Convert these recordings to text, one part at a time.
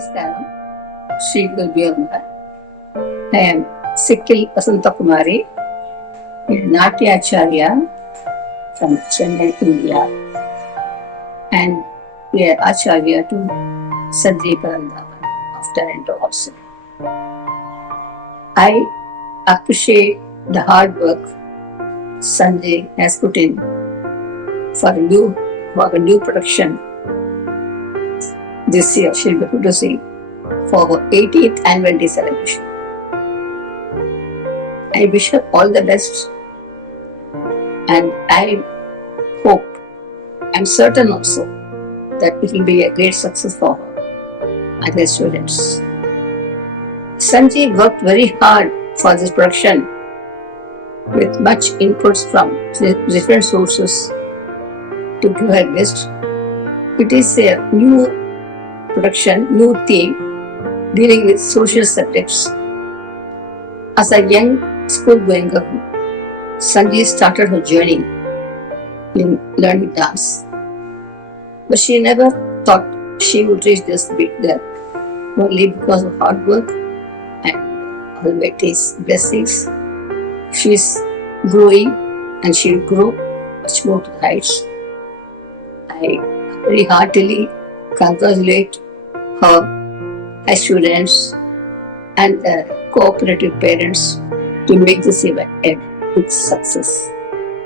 Namaskaram, Sri Gurubhyo Namaha. I am Sikkil Vasanta Kumari, a Natya Acharya from Chennai, India, and we are Acharya to Sanjay Parandavan of Toronto also. I appreciate the hard work Sanjay has put in for a new production this year. She'll be producing for our 80th anniversary celebration. I wish her all the best, and I hope, I'm certain also, that it will be a great success for her and her students. Sanjay worked very hard for this production with much inputs from different sources to give her best. It is a new production, new theme dealing with social subjects. As a young school-going girl, Sanjay started her journey in learning dance, but she never thought she would reach this big level, only because of hard work and Almighty's blessings. She is growing and she will grow much more to the heights. I very heartily congratulate her, her students, and the cooperative parents to make this event a big success.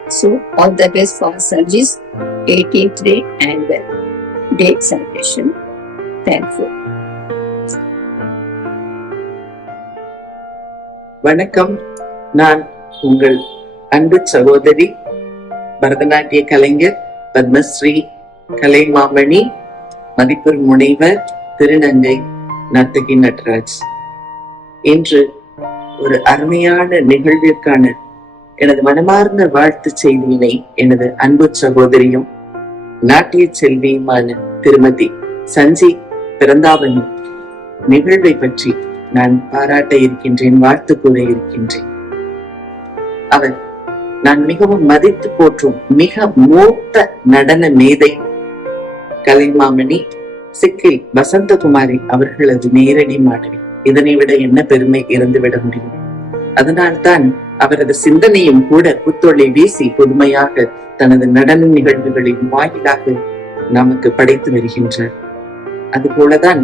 So, all the best for Sanjay's 18th day annual day celebration. Thank you. வணக்கம். நான் உங்கள் அன்பு சகோதரி பரதநாட்டிய கலைஞர் பத்மஸ்ரீ கலைமாமணி மதிப்பெண் முனைவர் திருநங்கை நர்த்தகி நட்ராஜ். இன்று ஒரு அருமையான நிகழ்விற்கான எனது மனமார்ந்த வாழ்த்து செய்தியினை எனது அன்பு சகோதரியும் நாட்டிய செல்வியுமான திருமதி சஞ்சய் பிறந்தாவன் நிகழ்வை பற்றி நான் பாராட்ட இருக்கின்றேன், வாழ்த்து கூற இருக்கின்றேன். அவர் நான் மிகவும் மதித்து போற்றும் மிக மூத்த நடன மேதை கலைமாமணி சிக்கில் வசந்தகுமாரி அவர்களது நேரடி மாணவி. இதனை விட என்ன பெருமை இருந்துவிட முடியும்? அதனால்தான் அவரது சிந்தனையும் கூட புத்தொழி வீசி புதுமையாக தனது நடன நிகழ்வுகளின் வாயிலாக நமக்கு படைத்து வருகின்றார். அதுபோலதான்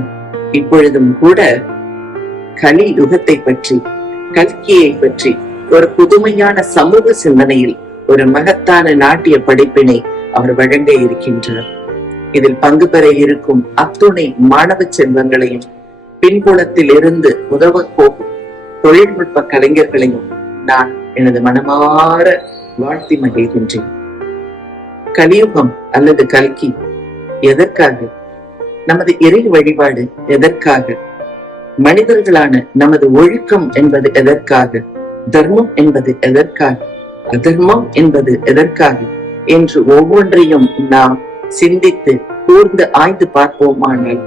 இப்பொழுதும் கூட கலி யுகத்தை பற்றி, கல்கியை பற்றி ஒரு புதுமையான சமூக சிந்தனையில் ஒரு மகத்தான நாட்டிய படைப்பினை அவர் வழங்க இருக்கின்றார். இதில் பங்கு பெற இருக்கும் அத்துணை மாணவ செல்வங்களையும் பின்புலத்தில் இருந்து உதவ போகும் தொழில்நுட்ப கலைஞர்களையும் நான் எனது மனமாற வாழ்த்தி மகிழ்கின்றேன். கலியுகம் அல்லது கல்கி எதற்காக? நமது இறை வழிபாடு எதற்காக? மனிதர்களான நமது ஒழுக்கம் என்பது எதற்காக? தர்மம் என்பது எதற்காக? அதர்மம் என்பது எதற்காக என்று ஒவ்வொன்றையும் நாம் சிந்தித்து கூர்ந்து ஆய்ந்து பார்ப்போமானால்,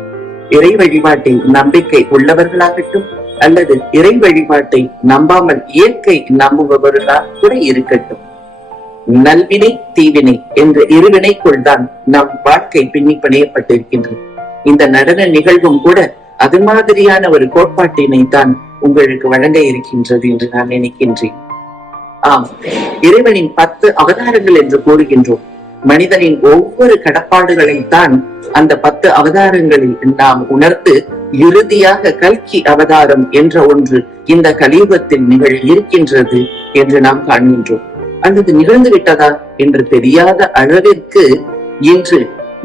இறை வழிபாட்டை நம்பிக்கை உள்ளவர்களாகட்டும் அல்லது இறை வழிபாட்டை நம்பாமல் இயற்கை நம்புபவர்களாக கூட இருக்கட்டும், நல்வினை தீவினை என்ற இருவினைக்குள் தான் நம் வாழ்க்கை பின்னி பிணையப்பட்டிருக்கின்றது. இந்த நடன நிகழ்வும் கூட அது மாதிரியான ஒரு கோட்பாட்டினை தான் உங்களுக்கு வழங்க இருக்கின்றது என்று நான் நினைக்கின்றேன். ஆம், இறைவனின் 10 அவதாரங்கள் என்று கூறுகின்றோம். மனிதனின் ஒவ்வொரு கடப்பாடுகளைத்தான் அந்த 10 அவதாரங்களில் நாம் உணர்ந்து இறுதியாக கல்கி அவதாரம் என்ற ஒன்று இந்த கலியுகத்தில் நிகழ இருக்கின்றது என்று நாம் காண்கின்றோம். அல்லது நிகழ்ந்து விட்டதா என்று தெரியாத அளவிற்கு இன்று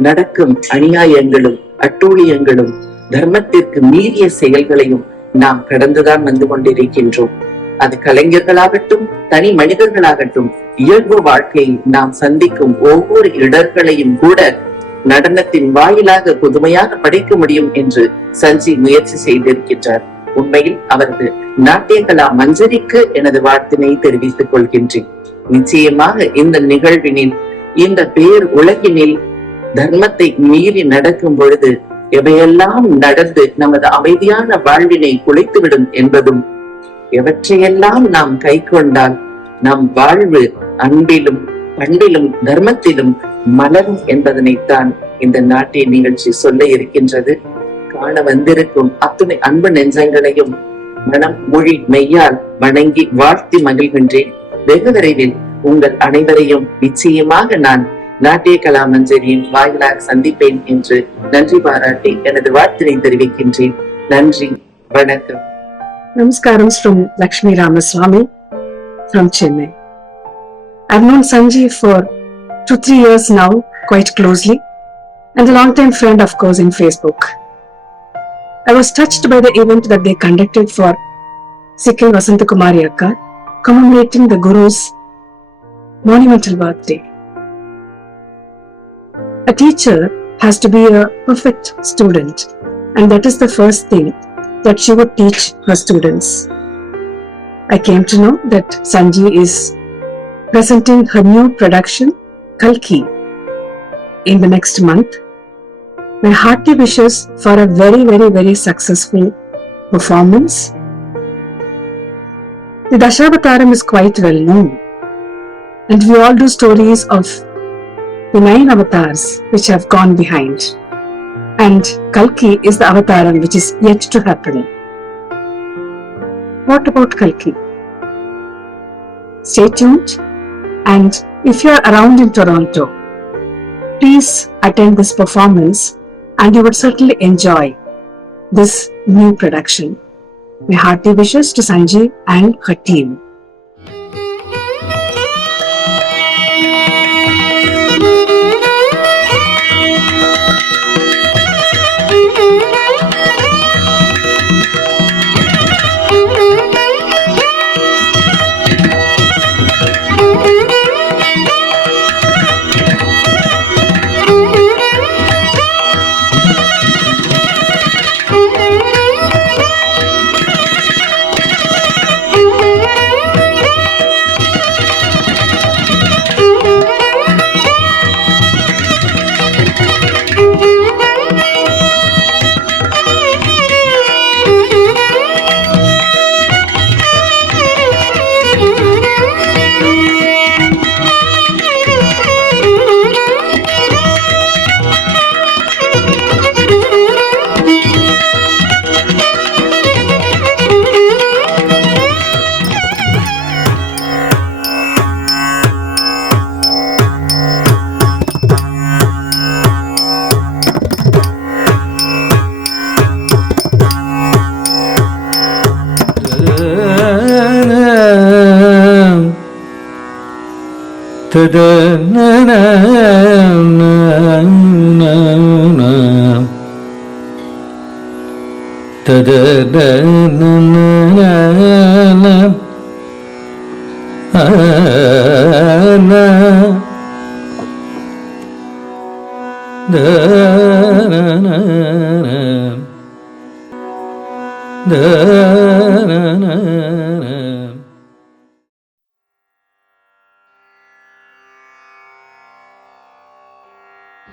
நடக்கும் அநியாயங்களும் அட்டூழியங்களும் தர்மத்திற்கு மீறிய செயல்களையும் நாம் கடந்துதான் வந்து கொண்டிருக்கின்றோம். அது கலைஞர்களாகட்டும் தனி மனிதர்களாகட்டும் இயல்பு வாழ்க்கையில் நாம் சந்திக்கும் ஒவ்வொரு இடர்களையும் கூட நடனத்தின் வாயிலாக புதுமையாக படைக்க முடியும் என்று சஞ்சய் முயற்சி செய்திருக்கின்றார். உண்மையில் அவரது நாட்டிய கலா மஞ்சரிக்கு எனது வாழ்த்தினை தெரிவித்துக் கொள்கின்றேன். நிச்சயமாக இந்த நிகழ்வினில், இந்த பேர் உலகினில் தர்மத்தை மீறி நடக்கும் பொழுது எவையெல்லாம் நடந்து நமது அமைதியான வாழ்வினை குலைத்துவிடும் என்பதும், எவற்றையெல்லாம் நாம் கை கொண்டால் நம் வாழ்வு அன்பிலும் பண்பிலும் தர்மத்திலும் மலரும் என்பதனைத்தான் இந்த நாட்டிய நிகழ்ச்சி சொல்ல இருக்கின்றது. காண வந்திருக்கும் அத்துணை அன்பு நெஞ்சங்களையும் மனம் மொழி மெய்யால் வணங்கி வாழ்த்தி மகிழ்கின்றேன். வெகு விரைவில் உங்கள் அனைவரையும் நிச்சயமாக நான் நாட்டிய கலாமஞ்சரியின் வாயிலாக சந்திப்பேன் என்று நன்றி பாராட்டி எனது வாழ்த்தினை தெரிவிக்கின்றேன். நன்றி, வணக்கம். Namaskaram from Lakshmi Ramaswamy from Chennai. I've known Sanjeev for 2-3 years now, quite closely, and a long-time friend, of course, in Facebook. I was touched by the event that they conducted for Sikkim Vasanta Kumari Akka, commemorating the Guru's monumental birthday. A teacher has to be a perfect student, and that is the first thing that she would teach her students. I came to know that Sanji is presenting her new production, Kalki, in the next month. My hearty wishes for a very, very, very successful performance. The Dashavataram is quite well known, and we all do stories of the 9 avatars which have gone behind. And Kalki is the avataram which is yet to happen. What about Kalki? Stay tuned, and if you are around in Toronto, please attend this performance and you would certainly enjoy this new production. My hearty wishes to Sanjeev and her team.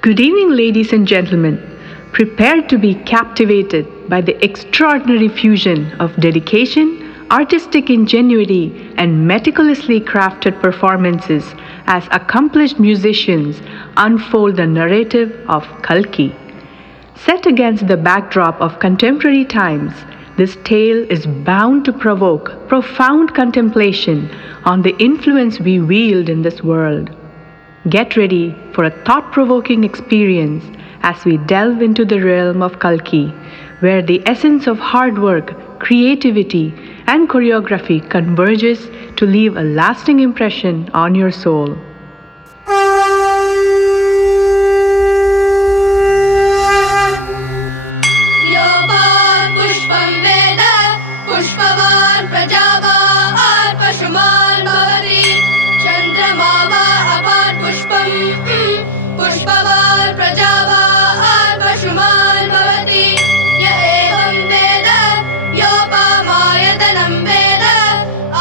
Good evening, ladies and gentlemen. Prepare to be captivated by the extraordinary fusion of dedication, artistic ingenuity, and meticulously crafted performances as accomplished musicians unfold the narrative of Kalki. Set against the backdrop of contemporary times, this tale is bound to provoke profound contemplation on the influence we wield in this world. Get ready for a thought-provoking experience as we delve into the realm of Kalki, where the essence of hard work, creativity, and choreography converges to leave a lasting impression on your soul.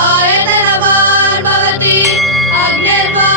आयतनवान् भवति अग्निर्वा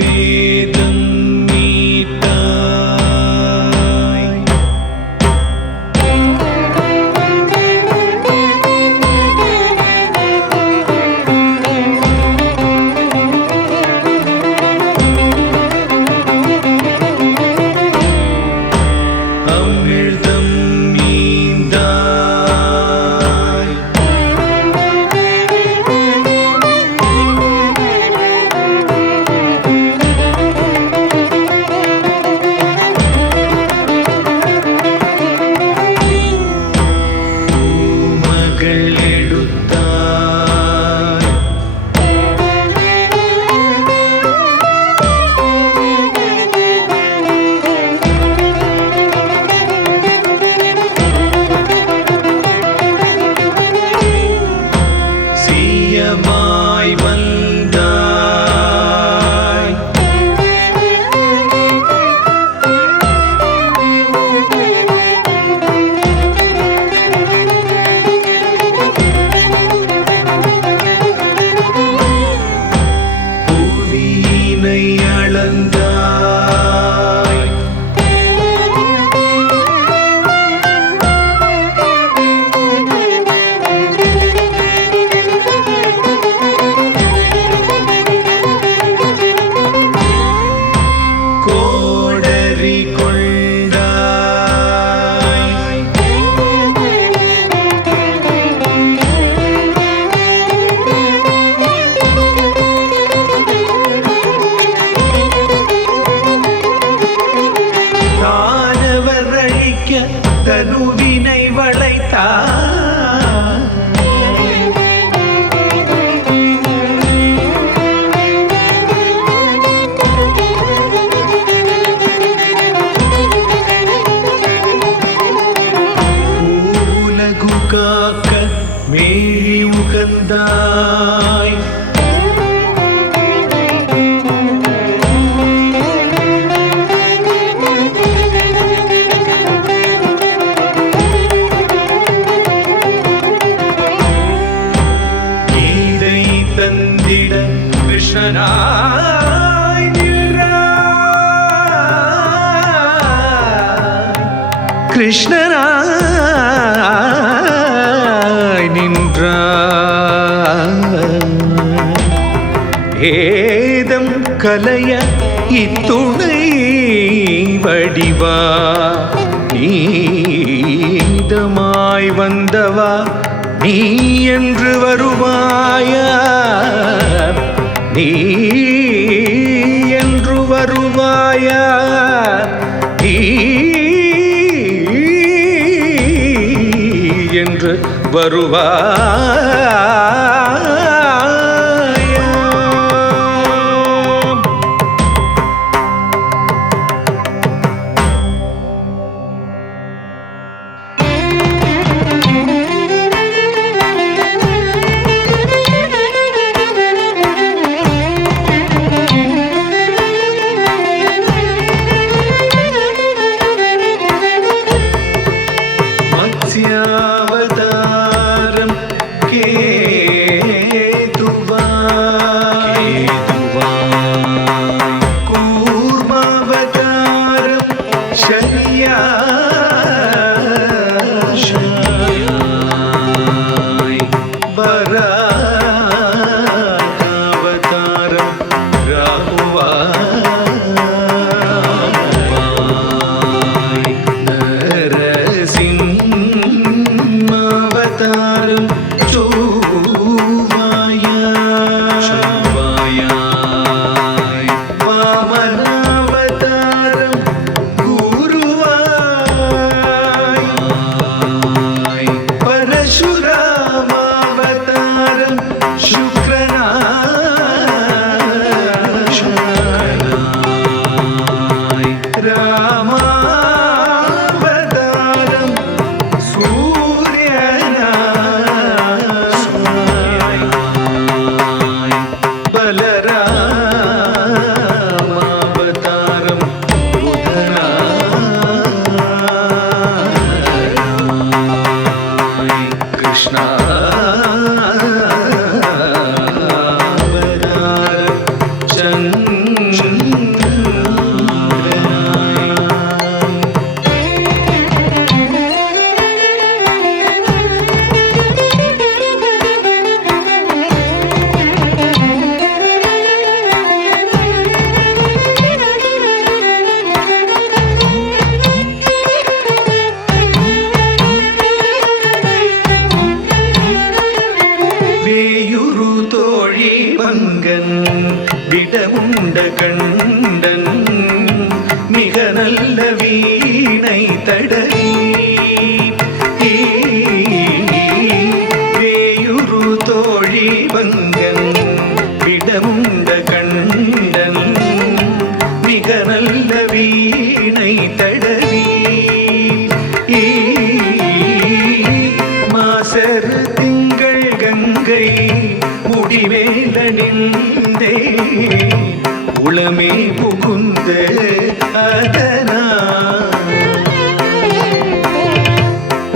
வேதம் மீட்டாய். அமிர்தம் மீந்தாய். மகள் எடுத்தாய். சீயமாய் வந்தாய். புவியினை அளந்தாய். கோடரி கொண்டாய். தானவர் அழிக்க தனுவினை வளைத்தாய். உலகு காக்க மேழி உகந்தாய். கீதை தந்திட கிருஷ்ணனாய் நின்றாய். கிருஷ்ணனாய் நின்றாய். ஏதம் கலைய இத்துணை வடிவா நீதமாய் வந்தவா நீ என்று வருவாயா. நீ என்று வருவாயா. நீ என்று வருவாயா. மத்ஸ்யாவதாரம் கேதுவா. கூர்மாவதாரம் ஷரியா. வராகாவதாரம் ராகுவா. நரசிம்மாவதாரம் சோவாயா. வாமனாவதாரம் குருவாய். பரசுராமாவதாரம் சுக்ரனாய். ராமாவதாரம் சூரியனாய். பலராமாவதாரம் புதனாய். கிருஷ்ணாவதாரம் சந்திரனாய். வேயுரு தோழி பங்கன் விடமுண்ட கண்டன் மிக நல்ல வீணை தடவி வேயுரு தோழி பங்கன் விடமுண்ட கண்டன் மிக நல்ல வீணை தடவி மாசர் திங்கள் கங்கை முடிவேலனிந்தே உளமே புகுந்த அதனா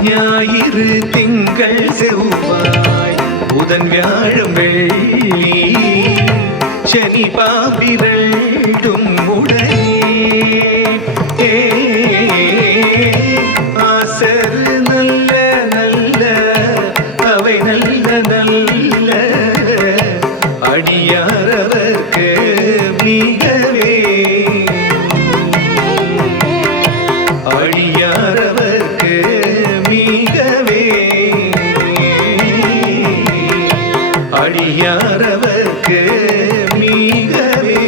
ஞாயிறு திங்கள் செவ்வாய் புதன் வியாழம் வெள்ளி சனி பாபிரண்டும் உடனே ஆசர் நல்ல நல்ல அவை நல்ல நல்ல அடியாரவர்க்கு மிகவே அடியாரவர்க்கு மிகவே அடியாரவர்க்கு மிகவே.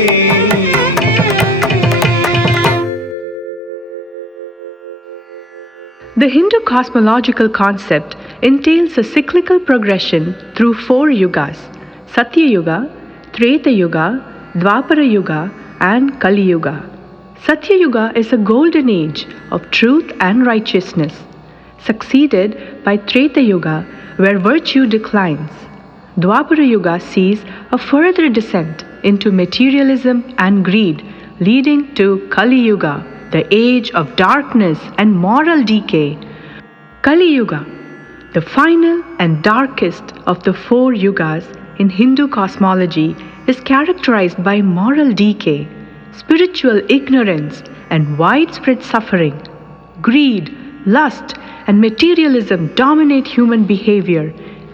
The Hindu cosmological concept entails a cyclical progression through 4 yugas: Satya Yuga, Treta Yuga, Dwapara Yuga, and Kali Yuga. Satya Yuga is a golden age of truth and righteousness, succeeded by Treta Yuga, where virtue declines. Dwapara Yuga sees a further descent into materialism and greed, leading to Kali Yuga, the age of darkness and moral decay. Kali Yuga, the final and darkest of the 4 yugas in Hindu cosmology, is characterized by moral decay, spiritual ignorance, and widespread suffering. Greed, lust, and materialism dominate human behavior,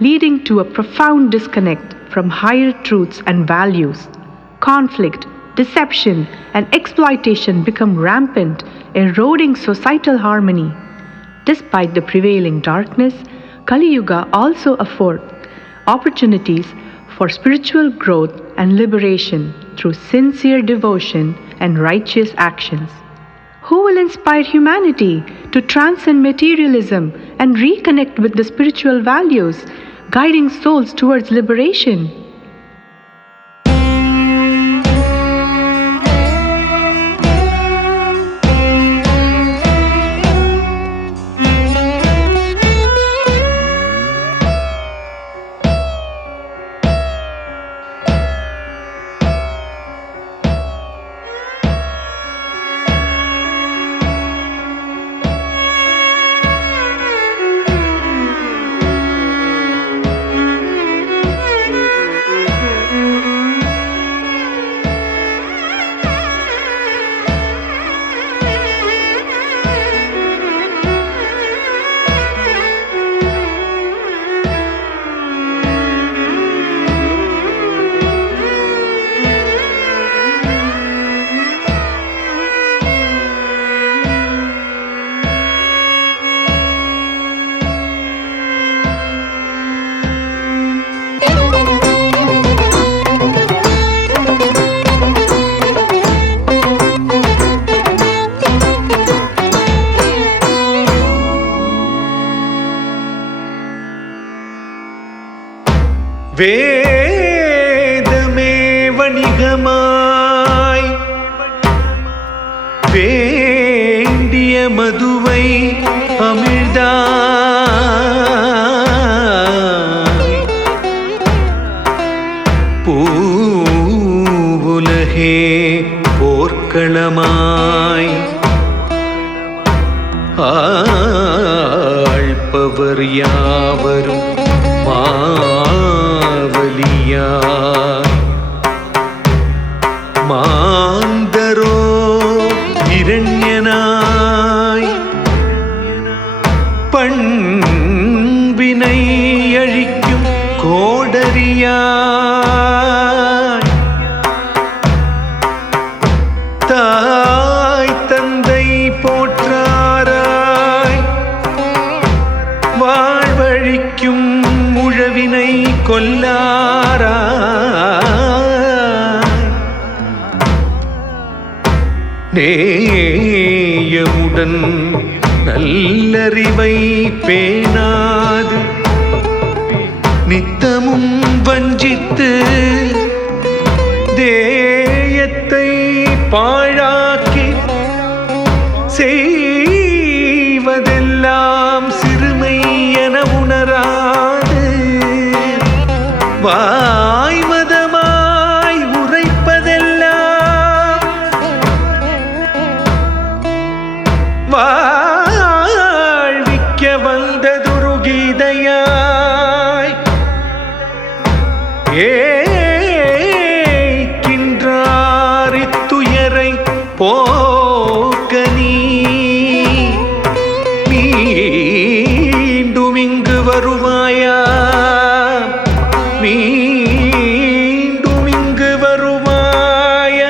leading to a profound disconnect from higher truths and values. Conflict, deception, and exploitation become rampant, eroding societal harmony. Despite the prevailing darkness, Kali Yuga also affords opportunities for spiritual growth and liberation through sincere devotion and righteous actions. Who will inspire humanity to transcend materialism and reconnect with the spiritual values, guiding souls towards liberation? வேதமே வணிகமாய் வேண்டிய மதுவை அமிழ்தாய் பூவுலகே போர்க்களமாய் ஆழ்பவர் யாவரும் மாவலியாய் மாந்தரோ இரண்யனாய் பண்பினை அழிக்கும் கோடரியாய் தாய் தந்தை போற்றாராய் வாழ்வழிக்கும் உழவினை கொல்லாராய் நேயமுடன் நல்லறிவை பேணாது நித்தமும் வஞ்சித்து தேயத்தை பாழாக்கி செய்வதெல்லாம் சிறுமை என உணராது வாய்மதமாய் உரைப்பதெல்லாம் வாழ்விக்க வந்ததொரு கீதையாய் ஏக்கின்றார் இத்துயரை போக்க மீண்டும் இங்கு வருவாயா மீண்டும் இங்கு வருவாயா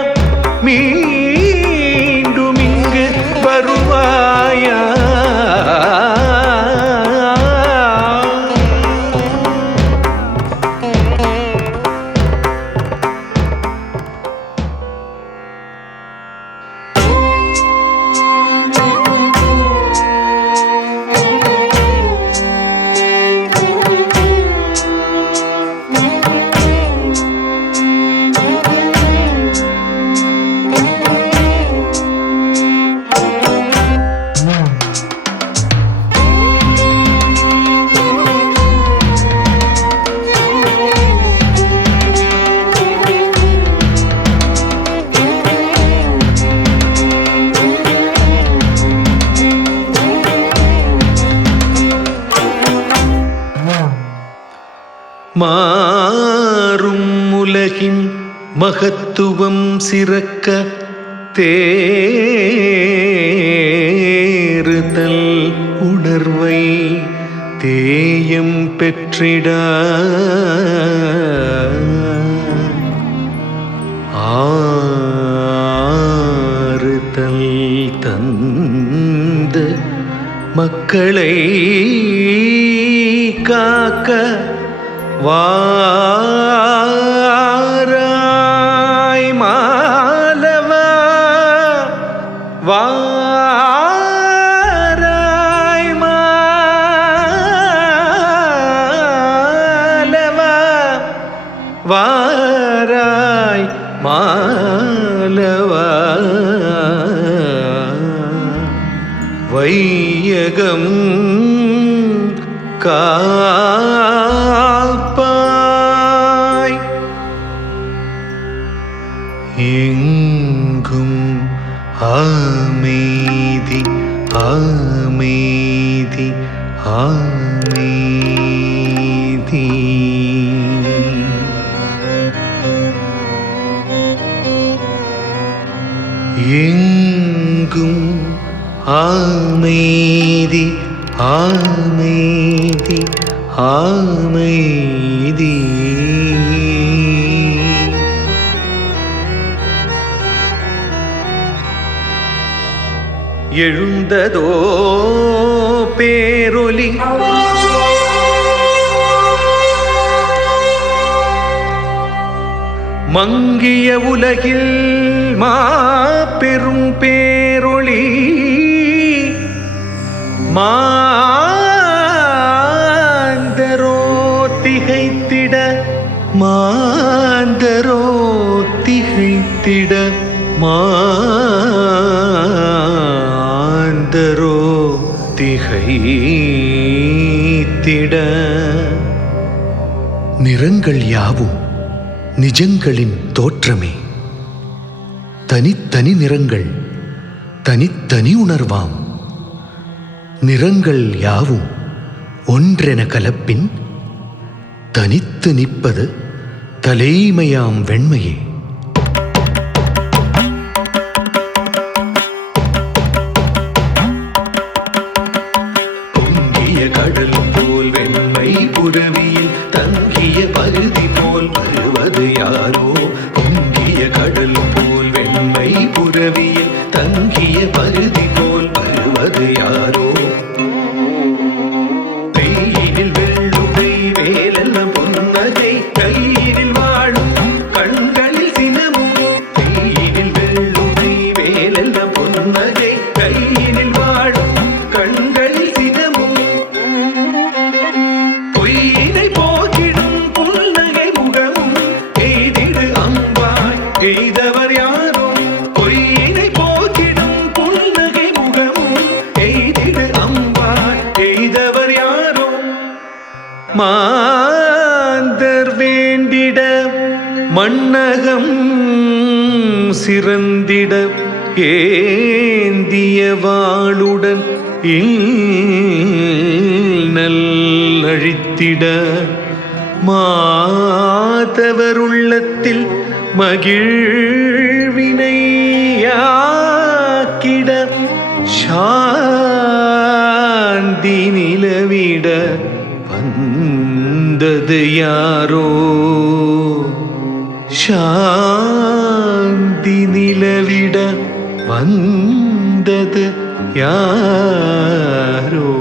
மீண்டும் இங்கு வருவாயா மாறும் உலகின் மகத்துவம் சிறக்க தேறுதல் உணர்வை தேயம் பெற்றிட ஆறுதல் தந்த மக்களை காக்க வாராய் மாலவா வாராய் மாலவா வாராய் மாலவா வையகம் காப்பாய் எங்கும் அமைதி அமைதி அமைதி எங்கும் அமைதி அமைதி அமைதி எழுந்ததோ பேரொலி மங்கிய உலகில் மாபெரும் பேரொளி மாந்தரோ திகைத்திட மாந்தரோ திகைத்திட மாந்தரோ திகைத்திட நிறங்கள் யாவும் நிஜங்களின் தோற்றமே. தனித்தனி நிறங்கள் தனித்தனி உணர்வாம். நிறங்கள் யாவும் ஒன்றென கலப்பின் தனித்து நிற்பது தலைமையாம் வெண்மையே. புரவியில் தங்கிய பருதி போல் வருவது யாரோ? கையினில் வெள்ளுடை வேலெல்லாம் புன்னகை, கையினில் வாழும் கண்களில் சினமும். கையினில் வெள்ளுடை வேலெல்லாம் புன்னகை, கையினில் வாழும் கண்களில் சினமும். பொய்யினை போக்கிடும் புன்னகை முகமும், எய்திடு அம்பாய் எய்தவர் யாரோ? பொய்யினை போக்கிடும் புன்னகை முகமும், எய்திடு அம்பாய் எய்தவர் யாரோ? மாந்தர் வேண்டிட மண்ணகம் சிறந்திட, ஏந்திய வாளுடன் நல்லழித்திட, மாதவர் உள்ளத்தில் மகிழ்வினையாக்கிட, சாந்தி நிலவிட வந்தது யாரோ? சாந்தி நிலவிட வந்தது யாரோ?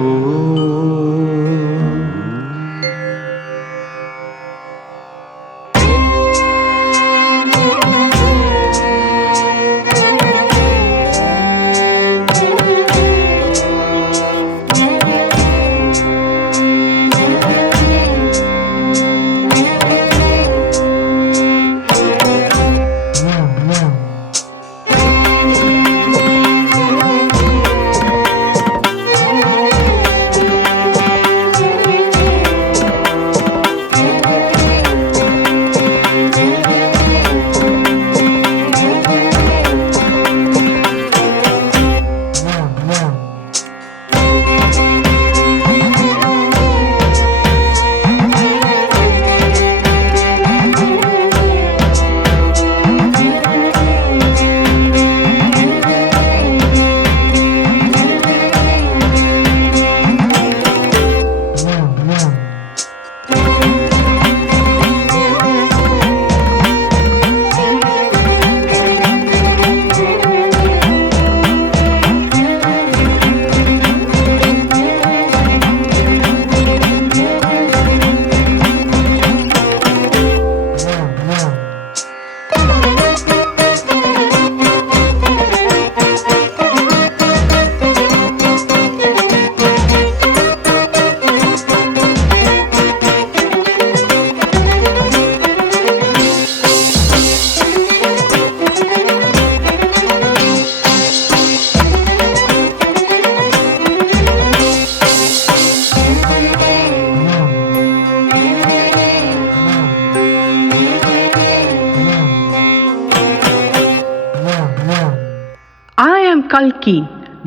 Kalki,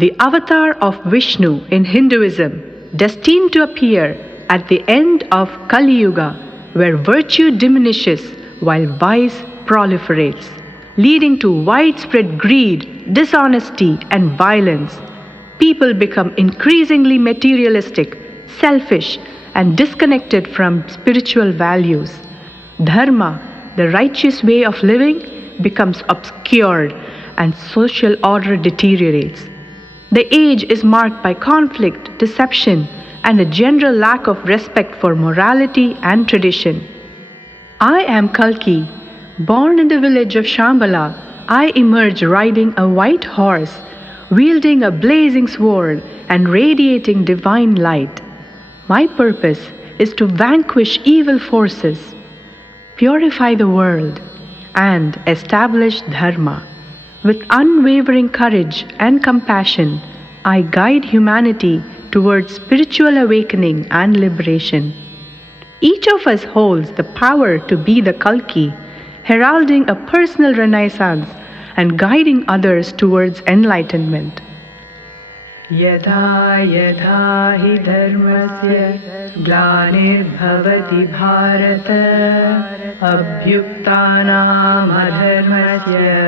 the avatar of Vishnu in Hinduism, destined to appear at the end of Kali Yuga, where virtue diminishes while vice proliferates, leading to widespread greed, dishonesty, and violence. People become increasingly materialistic, selfish, and disconnected from spiritual values. Dharma, the righteous way of living, becomes obscured and social order deteriorates. The age is marked by conflict, deception, and a general lack of respect for morality and tradition. I am Kalki. Born in the village of Shambhala, I emerge riding a white horse, wielding a blazing sword and radiating divine light. My purpose is to vanquish evil forces, purify the world, and establish Dharma. With unwavering courage and compassion, I guide humanity towards spiritual awakening and liberation. Each of us holds the power to be the Kalki, heralding a personal renaissance and guiding others towards enlightenment. Yada yada hi dharmasya glanirбhavati bharata abhyuktanam adharmasya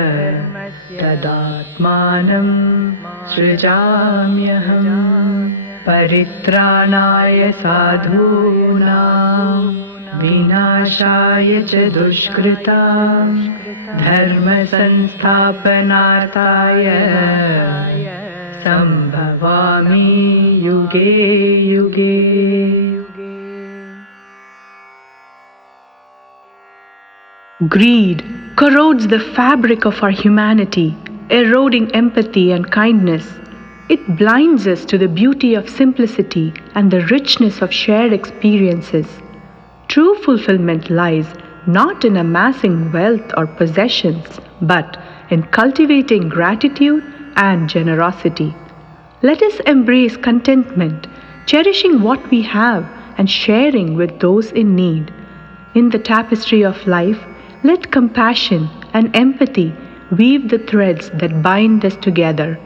tadatmanam srijamyaham paritranaya sadhunam विनाशाय च दुष्कृता धर्मसंस्थापनार्थाय संभवामि युगे युगे. Greed corrodes the fabric of our humanity, eroding empathy and kindness. It blinds us to the beauty of simplicity and the richness of shared experiences. True fulfillment lies not in amassing wealth or possessions, but in cultivating gratitude and generosity. Let us embrace contentment, cherishing what we have and sharing with those in need. In the tapestry of life, let compassion and empathy weave the threads that bind us together.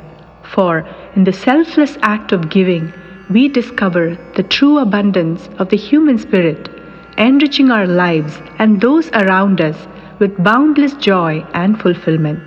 For in the selfless act of giving, we discover the true abundance of the human spirit, enriching our lives and those around us with boundless joy and fulfillment.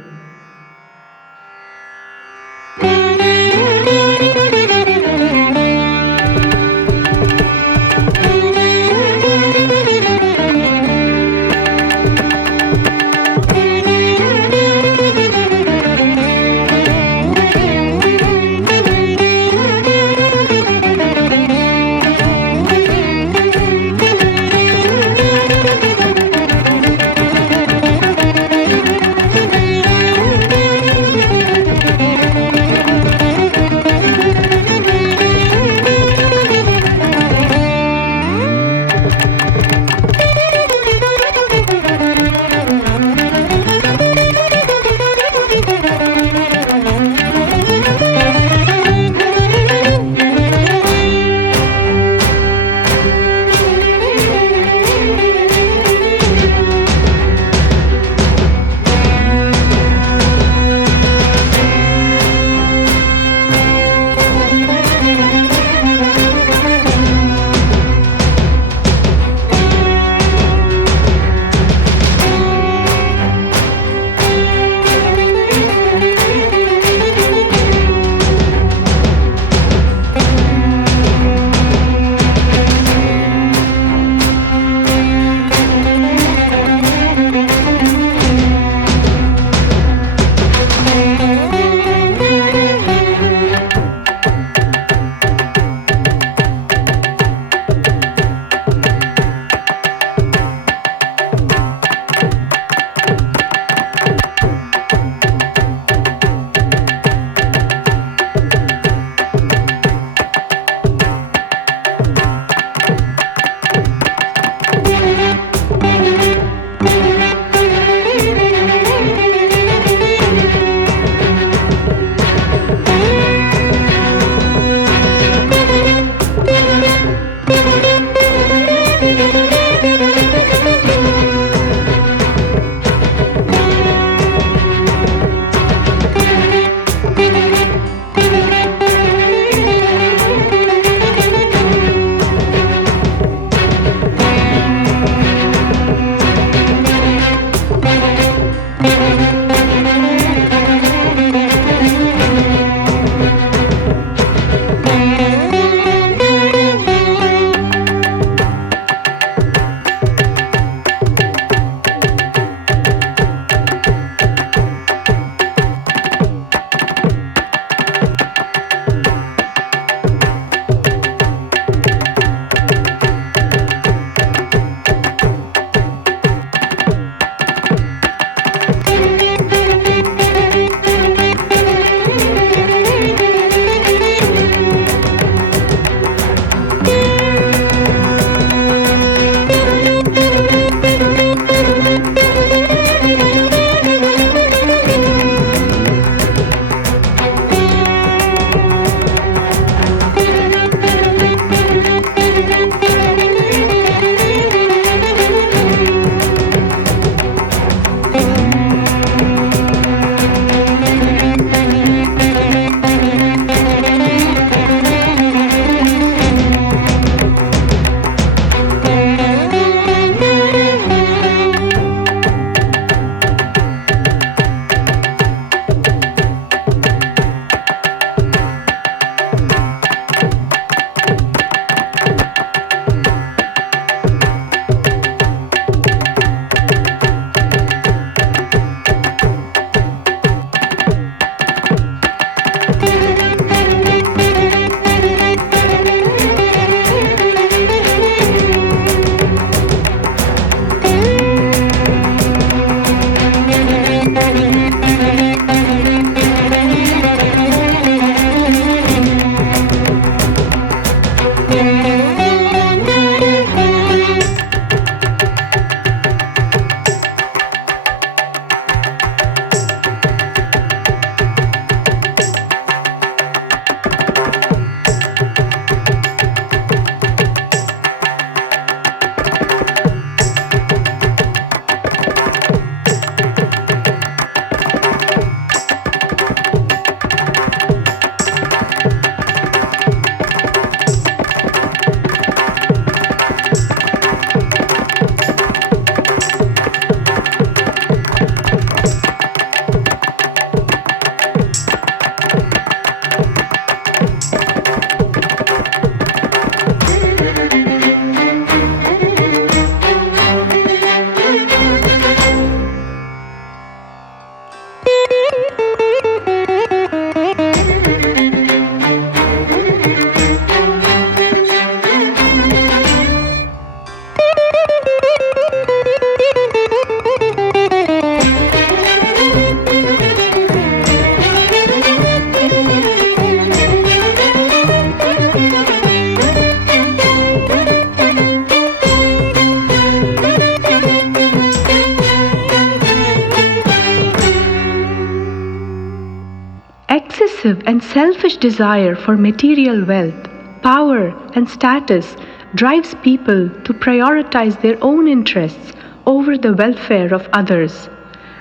excessive and selfish desire for material wealth, power, and status drives people to prioritize their own interests over the welfare of others.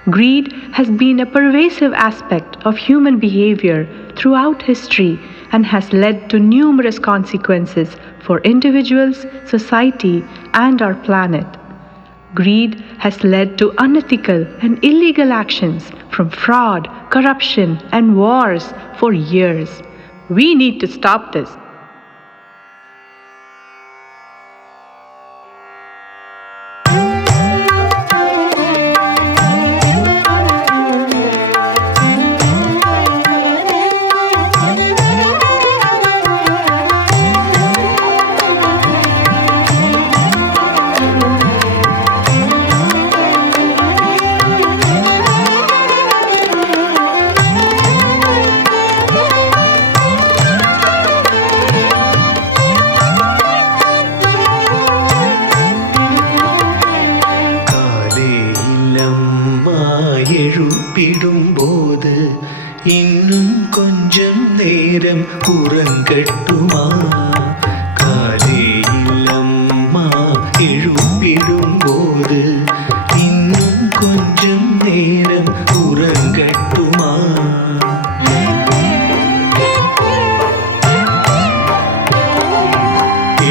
Greed has been a pervasive aspect of human behavior throughout history and has led to numerous consequences for individuals, society, and our planet. Greed has led to unethical and illegal actions from fraud, corruption, and wars for years. We need to stop this. எழுப்பிடும்போது இன்னும் கொஞ்சம் நேரம் உறங்கட்டுமா? காலையில் அம்மா எழுப்பிடும்போது இன்னும் கொஞ்சம் நேரம் உறங்கட்டுமா?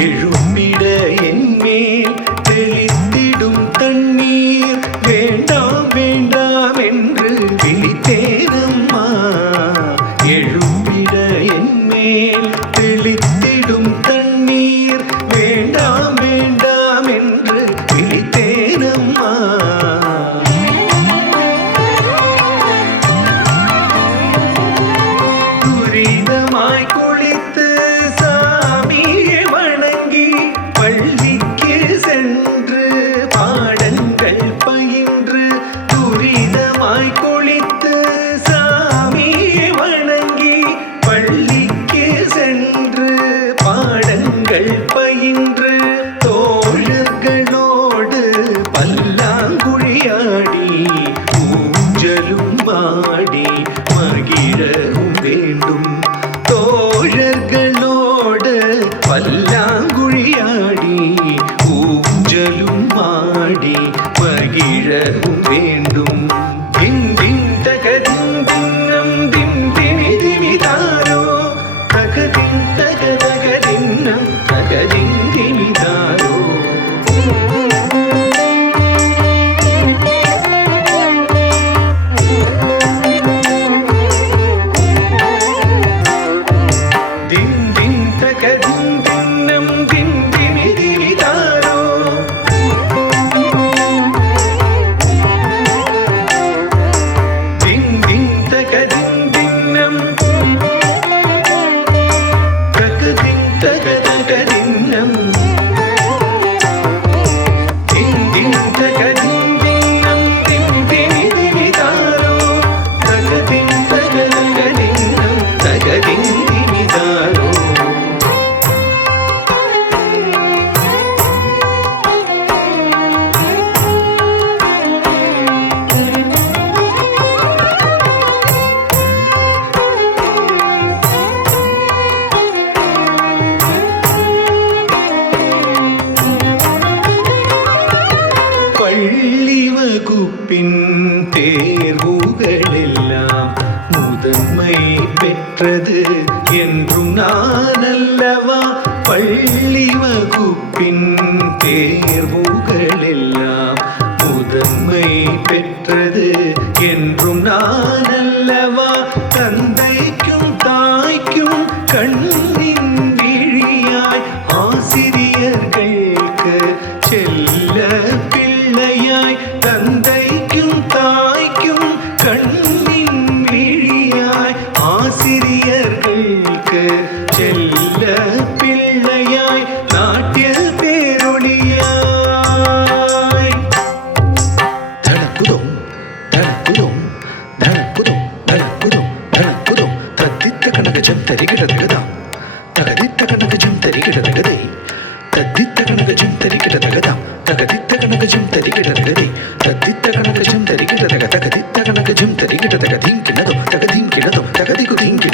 எழுப்பிட என்மேல் தெளித்திடும் தண்ணீர் வேண்டாம் வேண்டாம் என்று விழித்தேனம்மா. எழுப்பிட என்மேல் தெளித்திடும் தண்ணீர் வேண்டாம் வேண்டாம் என்று விழித்தேனம்மா. துரிதமாய் குளித்து சாமியை வணங்கி பள்ளிக்கு சென்று பாடங்கள் பயின்று, துரிதமாய் குளித்து சாமியை வணங்கி பள்ளிக்கு சென்று பாடங்கள் பயின்று, தோழர்களோடு பல்லாங்குழியாடி ஊஞ்சலும் ஆடி மகிழவும் வேண்டும். தோழர்களோடு பல்லாங்குழியாடி ஊஞ்சலும் ஆடி மகிழவும் வேண்டும். தின் தின் தகதின் தின்னம் தின் திமி திமிதாரோ, தகதின் தக தகதின்னம் தகதின் திமிதாரோ. தின் தின் தகதின் தின்னம் தின் திமி திமிதாரோ. தின் தின் தகதின் தின்னம் தகதின் தக தகதின்னம். தின் தின் தகதின் தின்னம் தின் திமி திமிதாரோ, தகதின் தக தகதின்னம் தகதின் திமிதாரோ. பள்ளி வகுப்பின் தேர்வுகளெல்லாம் முதன்மை பெற்றது என்றும் நான் அல்லவா? பள்ளி வகுப்பின் தேர்வுகளெல்லாம் முதன்மை பெற்றது என்றும் நான் அல்லவா? தந்தைக்கும் தாய்க்கும் கண்ணின் விழியாய் ஆசிரியர்களுக்கு செல்ல பிள்ளையாய், தந்தைக்கும் தாய்க்கும் கண்ணின் விழியாய் ஆசிரியர்களுக்கு செல்ல பிள்ளையாய் நாட்டிய பேரொழியாய். தனக்குதும் தனக்குதும் தனக்குதும் தனக்குதும் தனக்குதும் தத்தித்த கனகஜம் தரிகிடதகதாம் தகதித்த கனகஜம் தரிகிடதகதை தத்தித்த கனகஜம் தரிகிடதகதாம் தகதித்த கனகஜம் தரிகிடதகதை தத்தித்த கனகஜம் தரிகிடதக தகதித்த கனகஜம் தரிகிடதக தீங்கினதும் தகதீங்கினதும் தகதிகு தீங்கின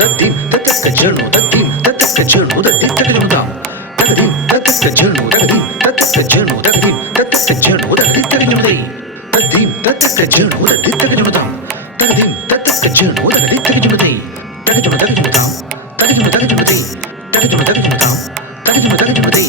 தத்தீம் தத்தக்க ஜனு தத்தீம் தத்தக்க ஜனு தத்தி தகஜனுதாம் தகதீம் தத்தக்க ஜனு தகதீம் தத்தக்க ஜனு தகதீம் தத்தக்க ஜனு தத்தி தகஜனுதை தத்தீம் தத்தக்க ஜனு தத்தி தகஜனுதாம் தகதீம் தத்தக்க ஜனு தத்தி தகஜனுதை தகஜனு தகஜனுதாம் தகஜனு தகஜனுதை தகஜனு தகஜனுதாம் தகஜனு தகஜனுதை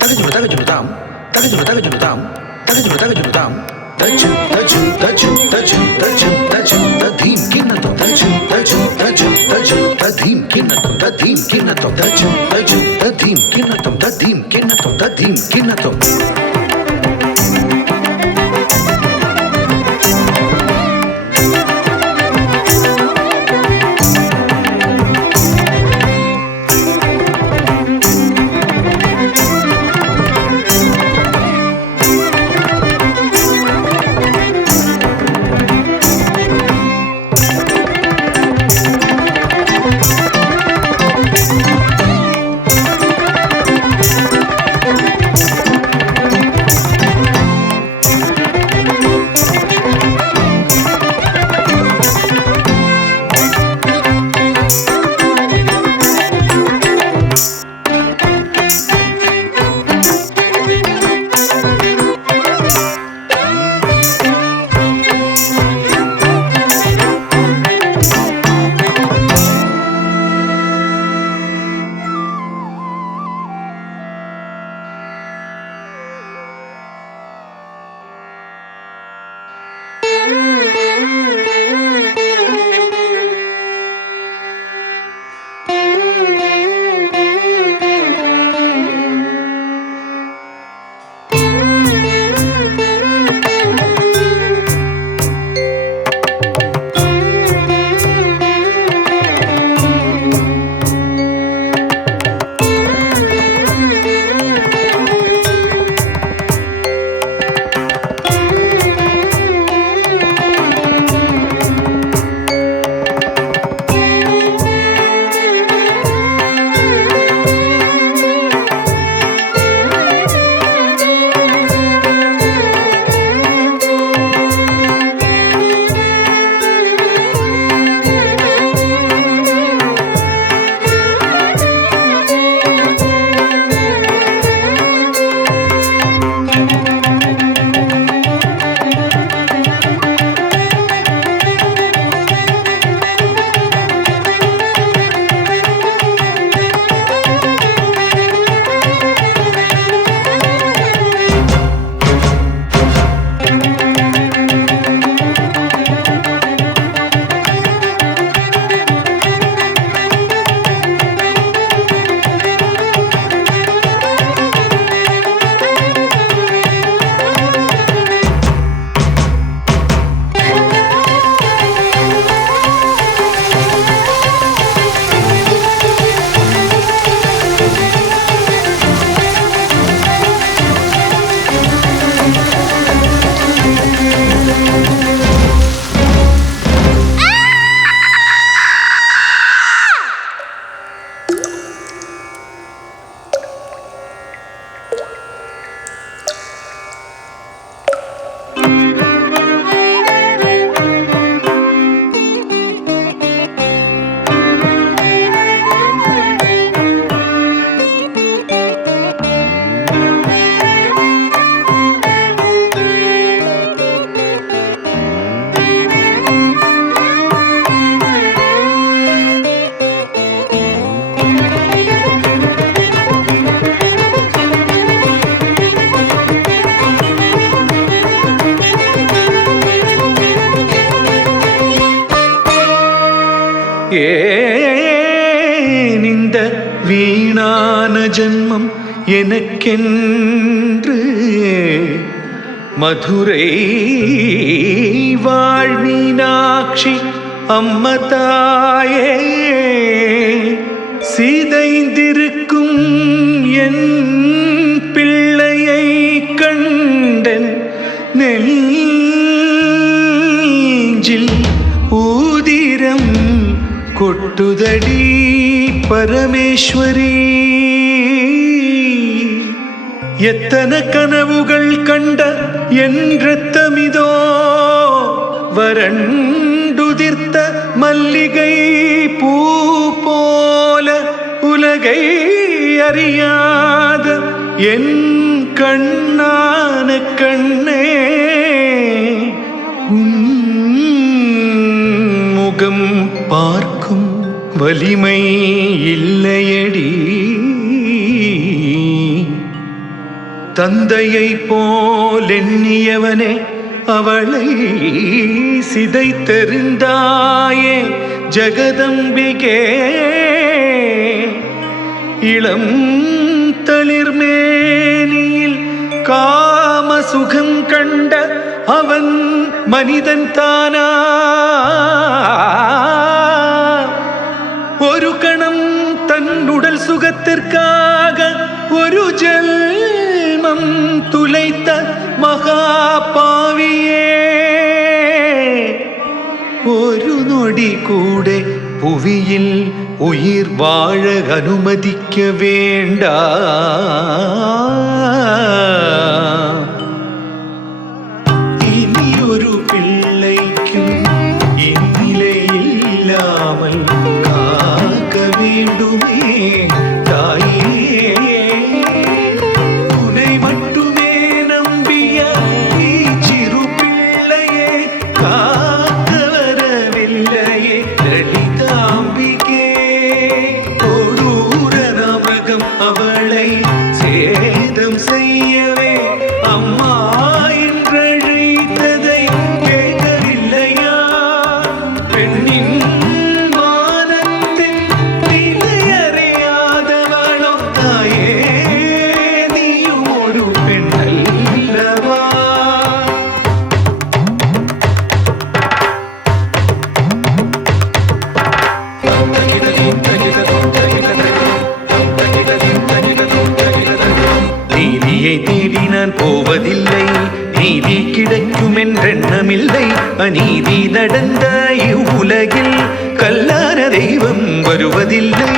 தகஜனு தகஜனுதாம் தகஜனு தகஜனுதாம் தகஜனு தகஜனுதாம் தஜம் தஜம் தஜம் தஜம் தஜம் தஜம் ததீம் கிண்ணத்தம் தஜம் தஜம் தஜம் தஜம் ததீம் கிண்ணத்தம் ததீம் கிண்ணத்தம் தஜம் தஜம் ததீம் கிண்ணத்தம் ததீம் கிண்ணத்தம் ததீம் கிண்ணத்தம் ஏன் இந்த வீணான ஜன்மம் எனக்கென்று மதுரை வாழ்மீனாட்சி அம்மதாயே சீதைந்திருக்கும் என் பிள்ளையை கண்டன் நெஞ்சில் ஊதிரம் கொட்டுதடி பரமேஸ்வரி. எத்தனை கனவுகள் கண்ட என் இரத்தமிதோ வறண்டுதிர்த்த மல்லிகை பூ உலகை அறியாத என் கண்ணான கண்ணே, உன் முகம் பார்க்கும் வலிமை இல்லையடி. தந்தையை போல் எண்ணியவனே அவளை சிதைத்தெறிந்தாயே ஜெகதம்பிகே. இளம் தளிர்மேனியில் காம சுகம் கண்ட அவன் மனிதன் தானா? ஒரு கணம் தன் உடல் சுகத்திற்காக ஒரு ஜென்மம் துளைத்த மகா பாவியே. ஒரு நொடி கூட புவியில் உயிர் வாழ அனுமதிக்க வேண்டாம். இனி ஒரு பிள்ளைக்கும் இந்நிலை இல்லாமல் காக்க வேண்டுமே தாயே. உன்னை மட்டுமே நம்பிய சிறு பிள்ளையே காக்க வரவில்லையே லலிதாம்பிகே. கொடூர நரகம் அவளை சேதம் செய்யவே அம்மா என்றழைத்ததை கேட்கவில்லையா? பெண்ணின் மானத்தின் நிலையறியாதவளோ தாயே, நீயும் ஒரு பெண் அல்லவா? நீதியை தேடி நான் போவதில்லை, நீதி கிடைக்கும் என்றெண்ணமில்லை. அநீதி நடந்த இவ்வுலகில் கல்லான தெய்வம் வருவதில்லை.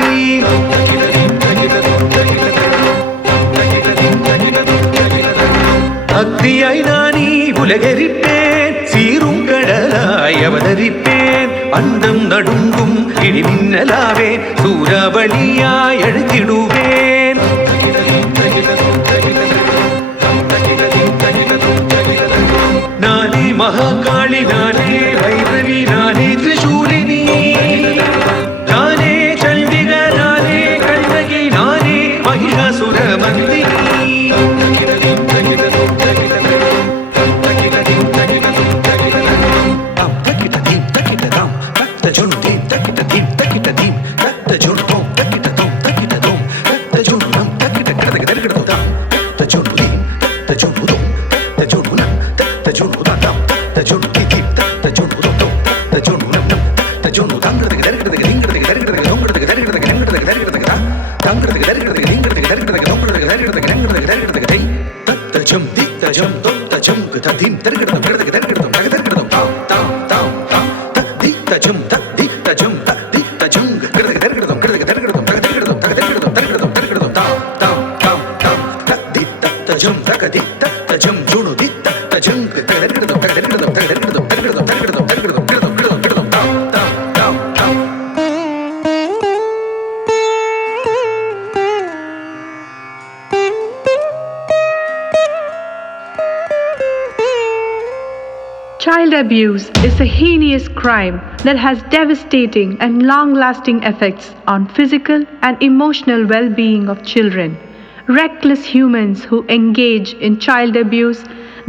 அக்தியாய் நானே உலகரிப்பேன், சீரும் கடலாய் அவதரிப்பேன். அண்டம் நடுங்கும் இடிமின்னலாவே சூறாவளியாய் அழுத்திடுவேன். நானே மகாகாளி, நானே வைரவி, நானே திரிசூலினி, நானே சண்டிக, நானே கண்ணகி, நானே Mahishasura மந்தினி. Child abuse is a heinous crime that has devastating and long-lasting effects on physical and emotional well-being of children. Reckless humans who engage in child abuse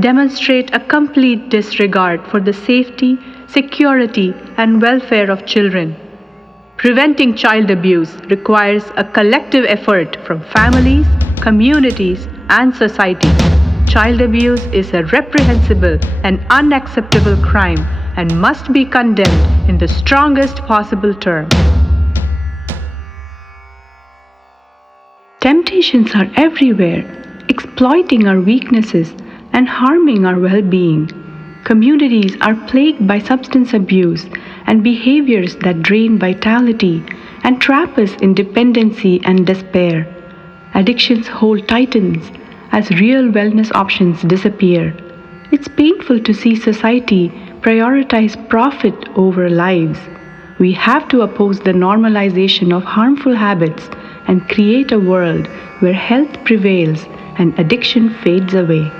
demonstrate a complete disregard for the safety, security, and welfare of children. Preventing child abuse requires a collective effort from families, communities, and society. Child abuse is a reprehensible and unacceptable crime and must be condemned in the strongest possible terms. Temptations are everywhere, exploiting our weaknesses and harming our well-being. Communities are plagued by substance abuse and behaviors that drain vitality and trap us in dependency and despair. Addictions hold titans as real wellness options disappear. It's painful to see society prioritize profit over lives. We have to oppose the normalization of harmful habits and create a world where health prevails and addiction fades away.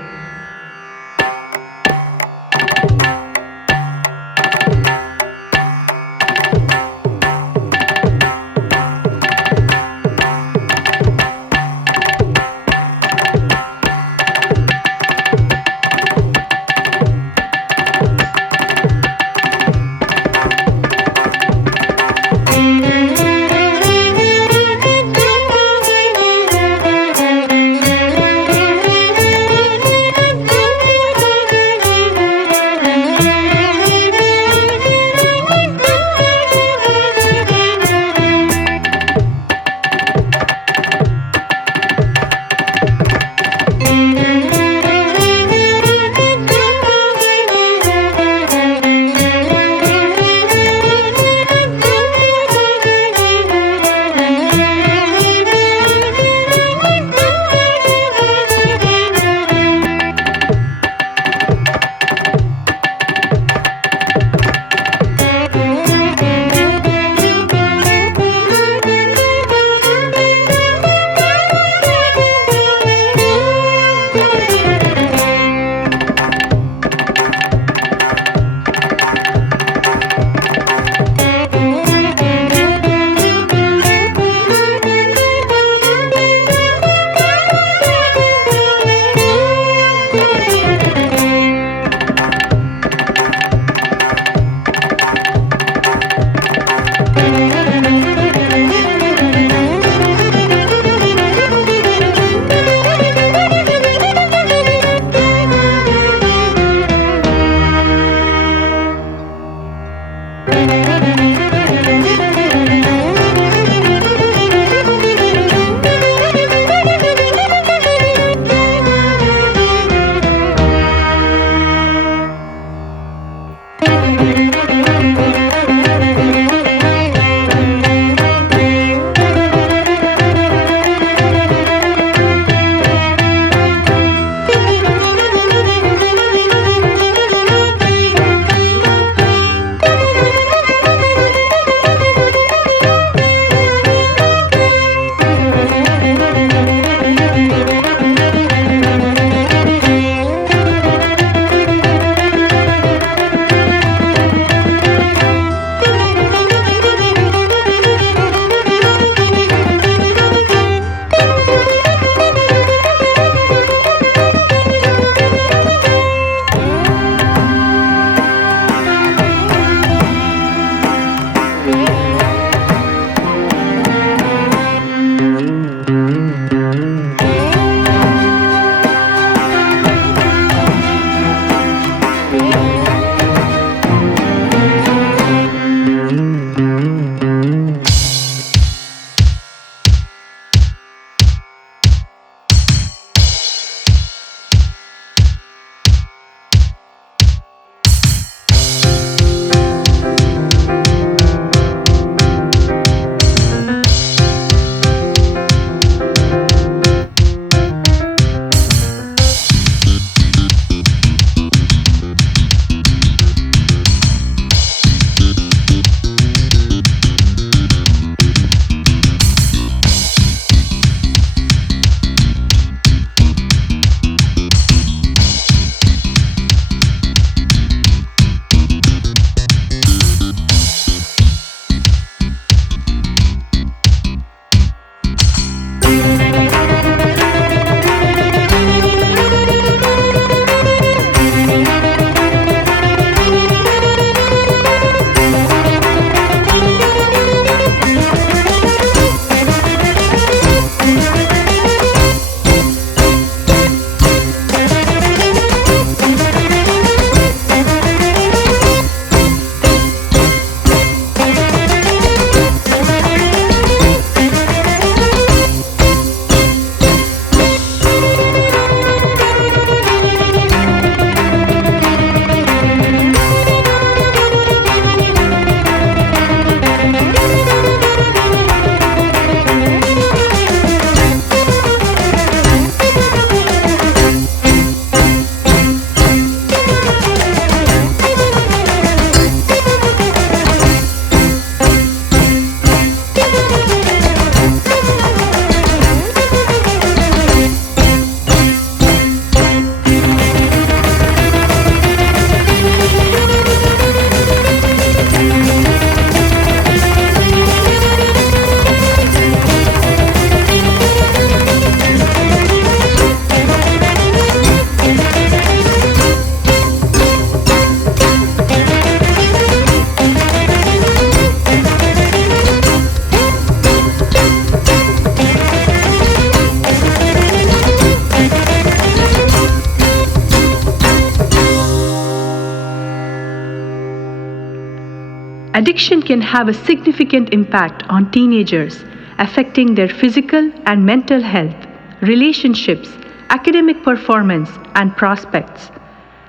Addiction can have a significant impact on teenagers, affecting their physical and mental health, relationships, academic performance, and prospects.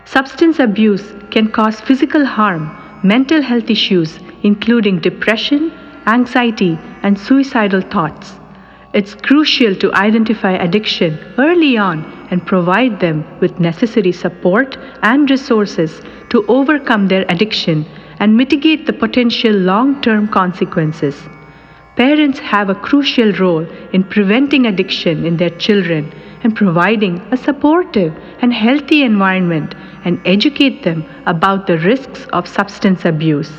Substance abuse can cause physical harm, mental health issues, including depression, anxiety, and suicidal thoughts. It's crucial to identify addiction early on and provide them with necessary support and resources to overcome their addiction and mitigate the potential long-term consequences. Parents have a crucial role in preventing addiction in their children and providing a supportive and healthy environment and educate them about the risks of substance abuse.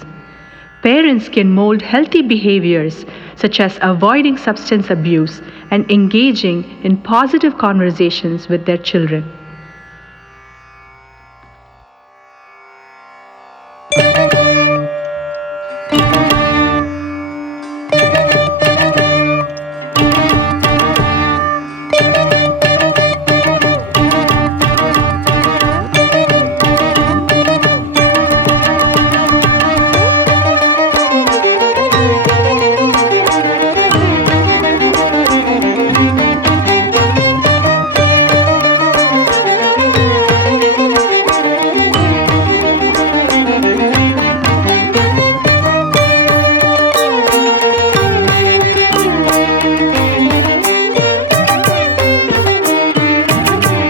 Parents can mold healthy behaviors such as avoiding substance abuse and engaging in positive conversations with their children.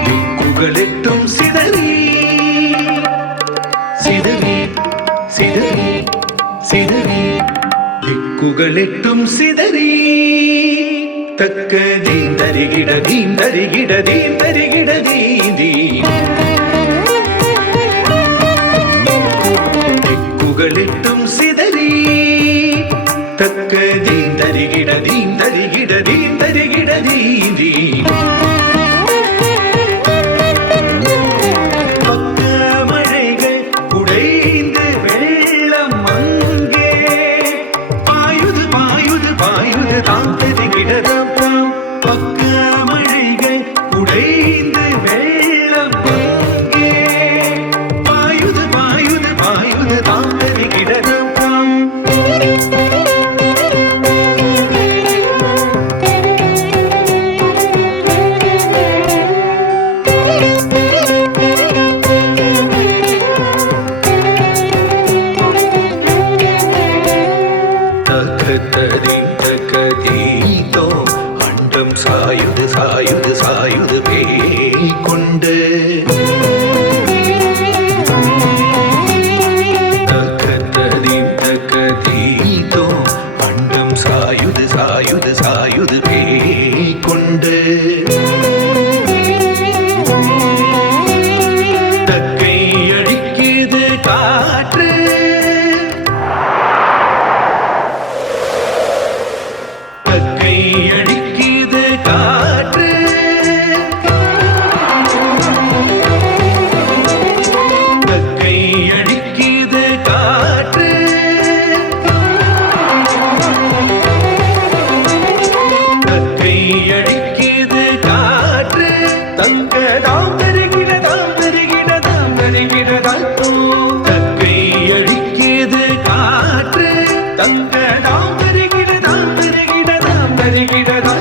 திக்குகளெட்டும் சிதறி சிதறி சிதறி சிதறி திக்குகளெட்டும் சிதறி தக்க தீந்தரிகிட தீந்தரிகிட தீந்தரிகிட தீந்தி திக்குகளெட்டும் சிதறி தக்க தீந்தரிகிட தீந்தரிகிட தீந்தரிகிட தீந்தி சாயுது சாயுது சாயுது பேய் கொண்டு தக்கதீம் தக்கதீதோ அண்டம் சாயுது சாயுது சாயுது பேய் கொண்டு தக்கை அடிக்குது காற்று தக்கை அடிக்குது காற்று தக்கை அடிக்குது காற்று தக்கை அடிக்குது காற்று தங்கதாம் தருகிடதாம் தருகிடதாம் தருகிடதாம் தக்கை அடிக்குது காற்று தங்கதாம் தருகிடதாம் தருகிடதாம் தருகிடதாம்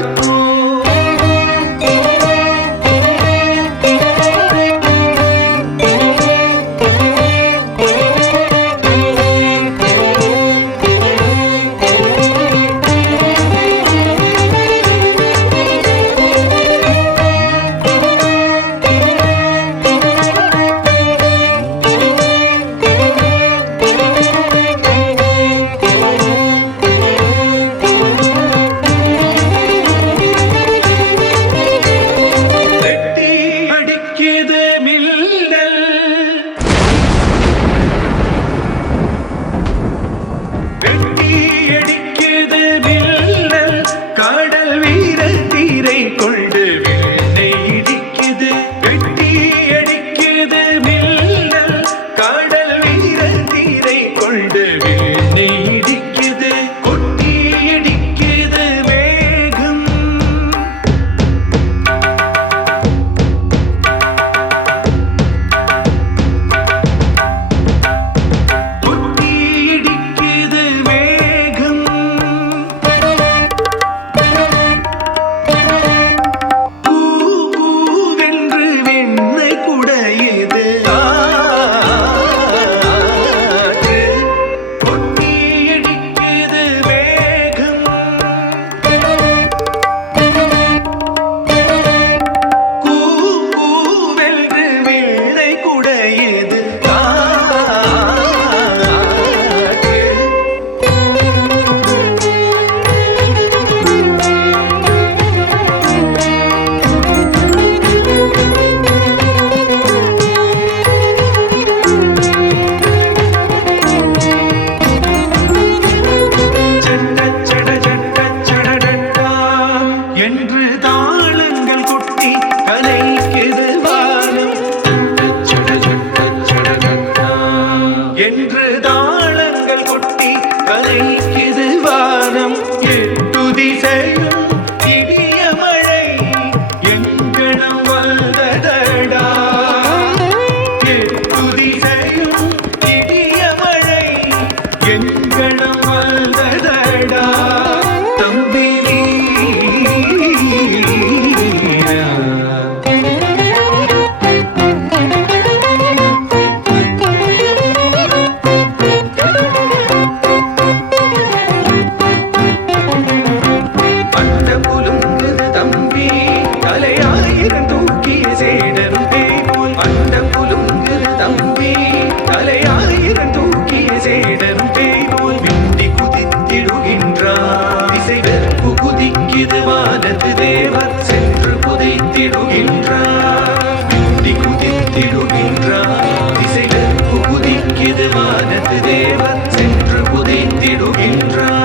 குதிக்குது வானத்து தேவர் சென்று புதைத்திடுகின்றார். குதி குதித்திடுகின்றார். திசைகளுக்கு குதிக்குது வானத்து தேவர் சென்று புதைத்திடுகின்றார்.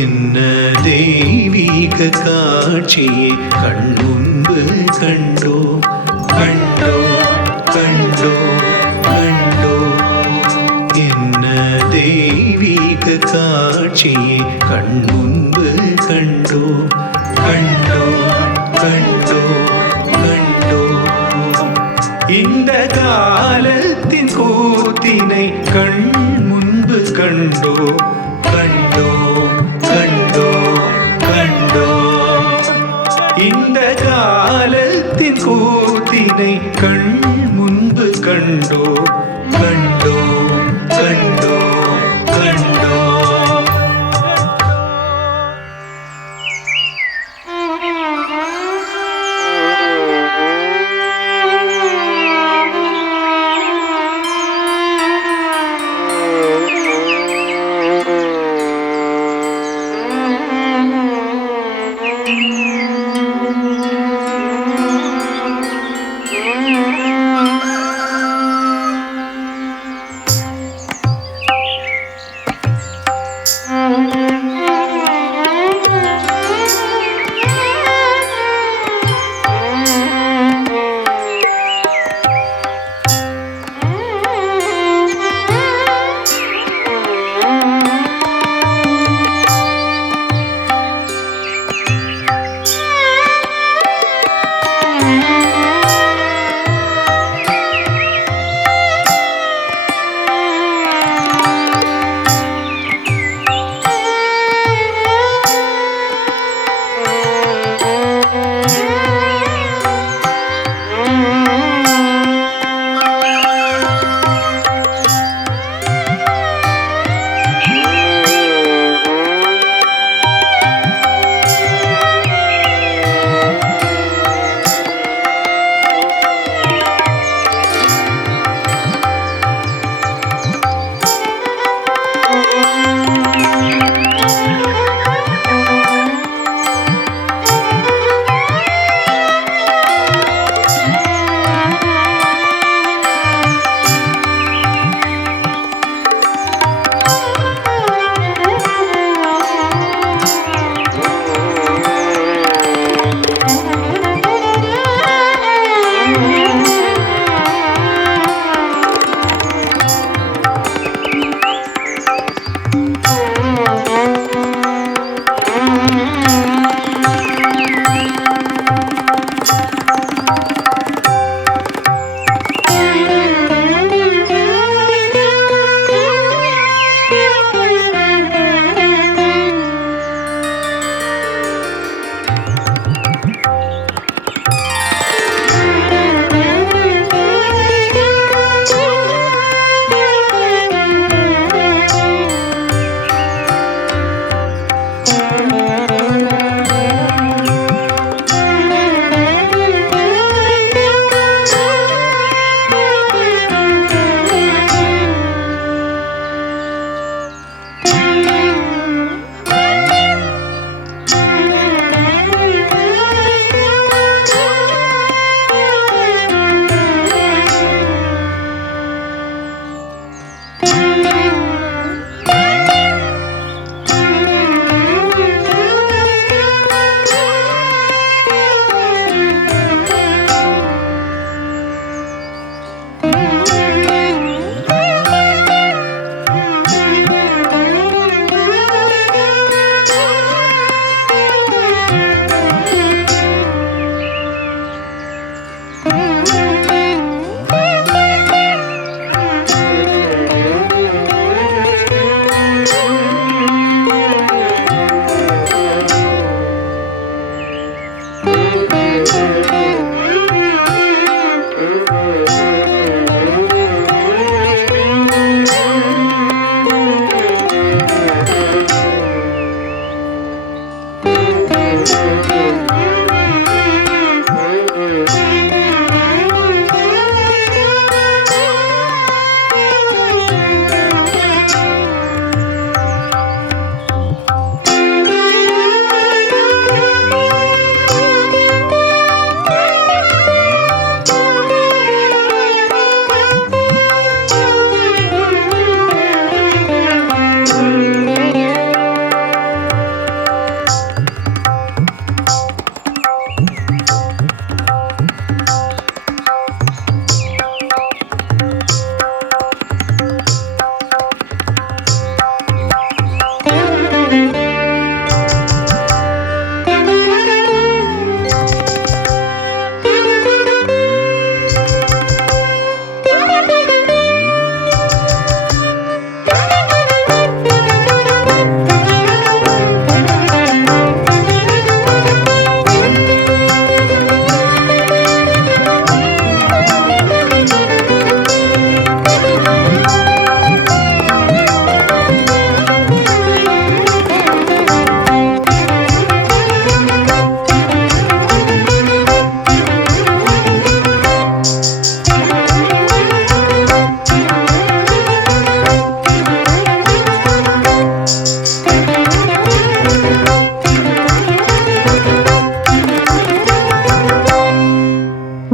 என்ன தெய்வீக காட்சியை கண் முன்பு கண்டோ கண்டோ கண்டோ கண்டோ. என்ன தெய்வீக காட்சியை கண் முன்பு கண்டோ கண்டோ கண்டோ கண்டோ. இந்த காலத்தின் கூத்தினை கண் முன்பு கண்டோ கண்டோ கண்டோ கண்டோ. இந்த காலத்தின் கூத்தினை கண் முன்பு கண்டோ கண்டோ கண்டோ கண்டோ.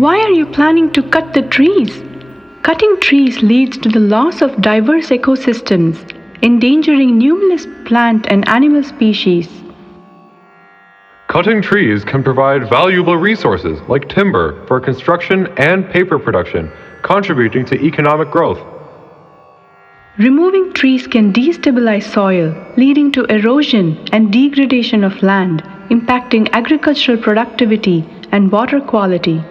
Why are you planning to cut the trees? Cutting trees leads to the loss of diverse ecosystems, endangering numerous plant and animal species. Cutting trees can provide valuable resources like timber for construction and paper production, contributing to economic growth. Removing trees can destabilize soil, leading to erosion and degradation of land, impacting agricultural productivity and water quality.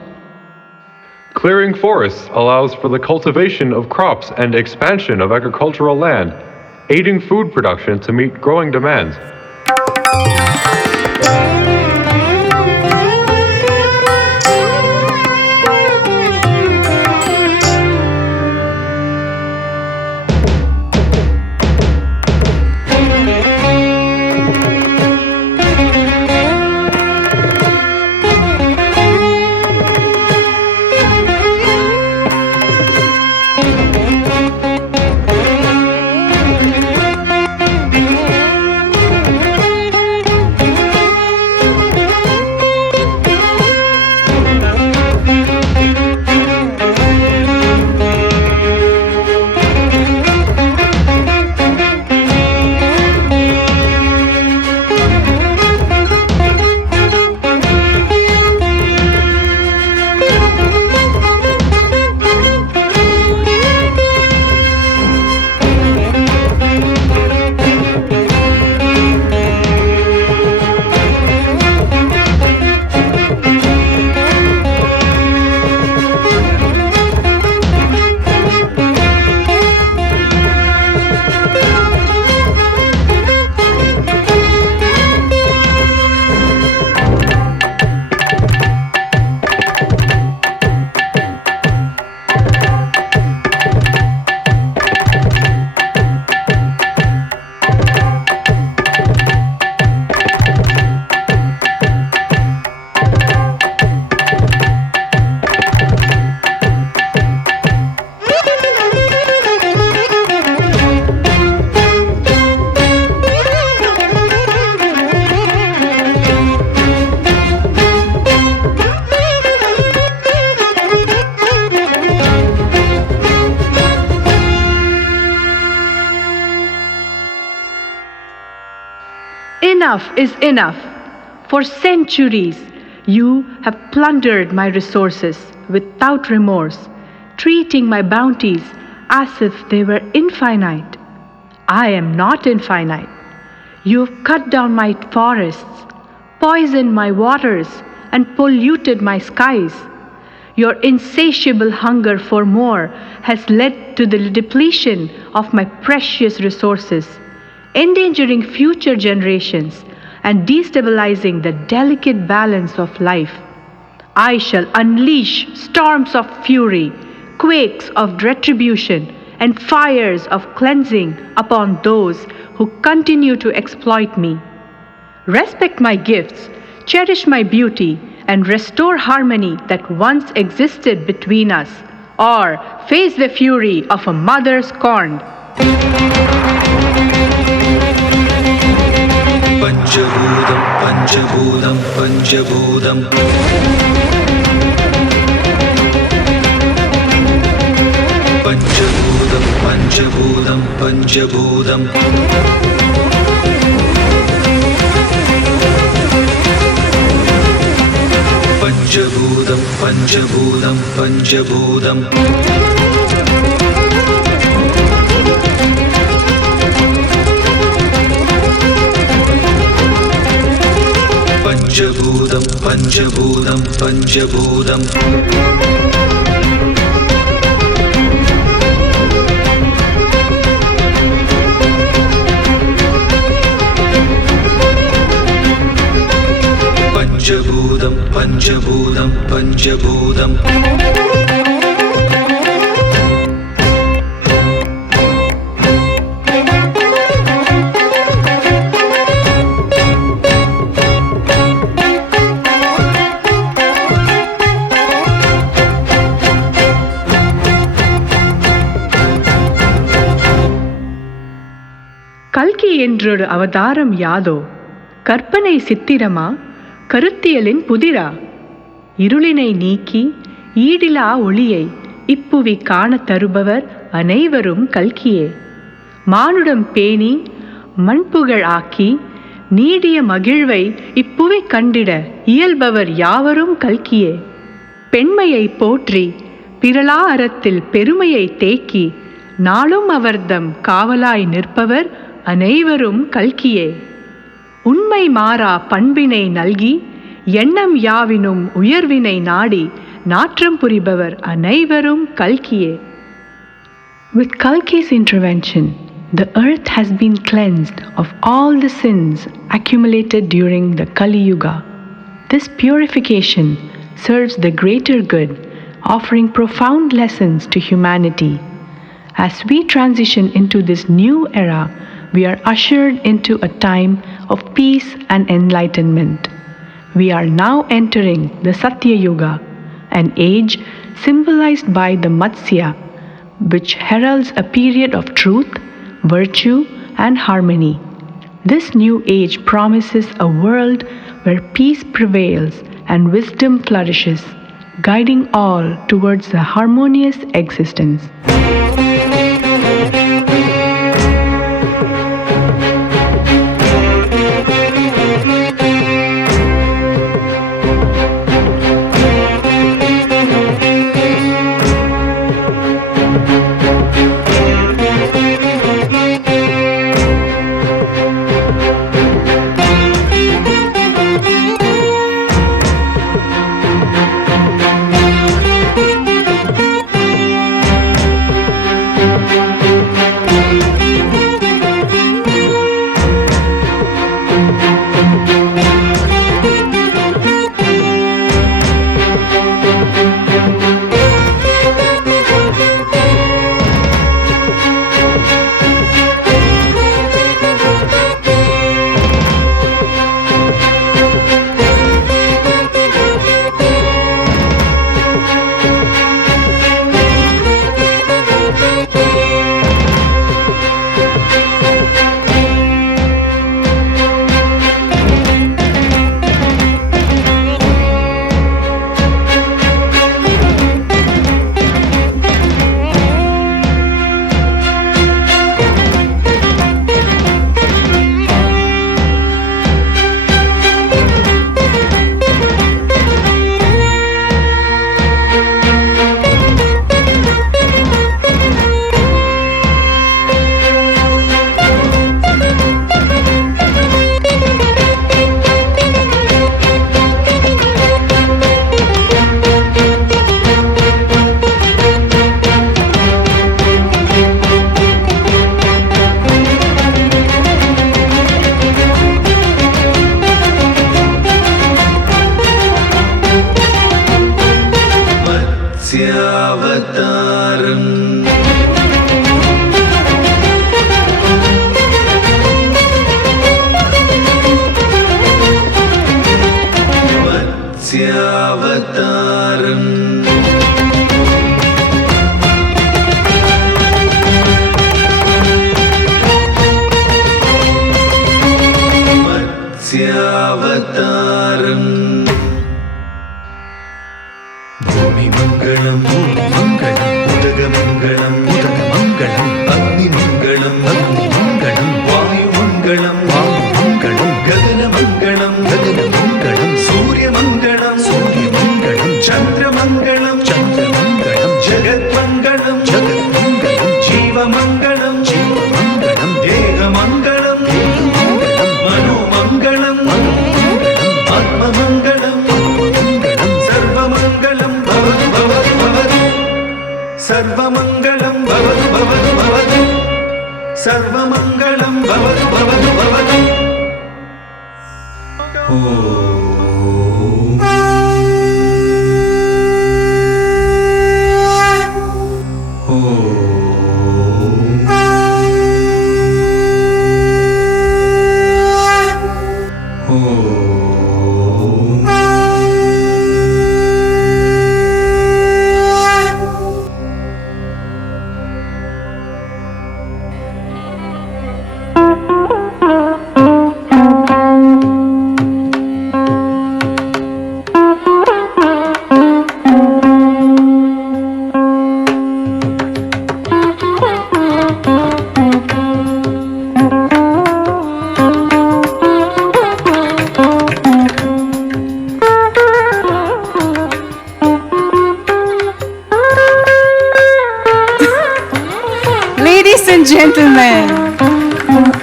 Clearing forests allows for the cultivation of crops and expansion of agricultural land, aiding food production to meet growing demands. Enough is enough. For centuries, you have plundered my resources without remorse, treating my bounties as if they were infinite. I am not infinite. You have cut down my forests, poisoned my waters, and polluted my skies. Your insatiable hunger for more has led to the depletion of my precious resources, endangering future generations and destabilizing the delicate balance of life. I shall unleash storms of fury, quakes of retribution, and fires of cleansing upon those who continue to exploit me. Respect my gifts, cherish my beauty, and restore harmony that once existed between us, or face the fury of a mother scorned. Panchaboodam, Panchaboodam, Panchaboodam. Panchaboodam, Panchaboodam, Panchaboodam. Panchaboodam, Panchaboodam, Panchaboodam. Panchaboodam, Panchaboodam, Panchaboodam. Panchaboodam, Panchaboodam, Panchaboodam. கல்கி என்றொரு அவதாரம் யாதோ, கற்பனை சித்திரமா, கருத்தியலின் புதிரா? இருளினை நீக்கி ஈடிலா ஒளியை இப்புவி காணத் தருபவர் அனைவரும் கல்கியே. மானுடம் பேணி மண்புகழ் ஆக்கி நீடிய மகிழ்வை இப்புவி கண்டிட இயல்பவர் யாவரும் கல்கியே. பெண்மையை போற்றி பிறலா அறத்தில் பெருமையை தேக்கி நாளும் அவர்தம் காவலாய் நிற்பவர் அனைவரும் கல்கியே. உண்மை மாறா பண்பினை நல்கி எண்ணம் யாவினும் உயர்வினை நாடி நாற்றம் புரிபவர் அனைவரும் கல்கியே. With Kalki's intervention, the earth has been cleansed of all the sins accumulated during the Kali Yuga. This purification serves the greater good, offering profound lessons to humanity. As we transition into this new era, we are ushered into a time of peace and enlightenment. We are now entering the Satya Yuga, an age symbolized by the Matsya, which heralds a period of truth, virtue, and harmony. This new age promises a world where peace prevails and wisdom flourishes, guiding all towards a harmonious existence. gentlemen,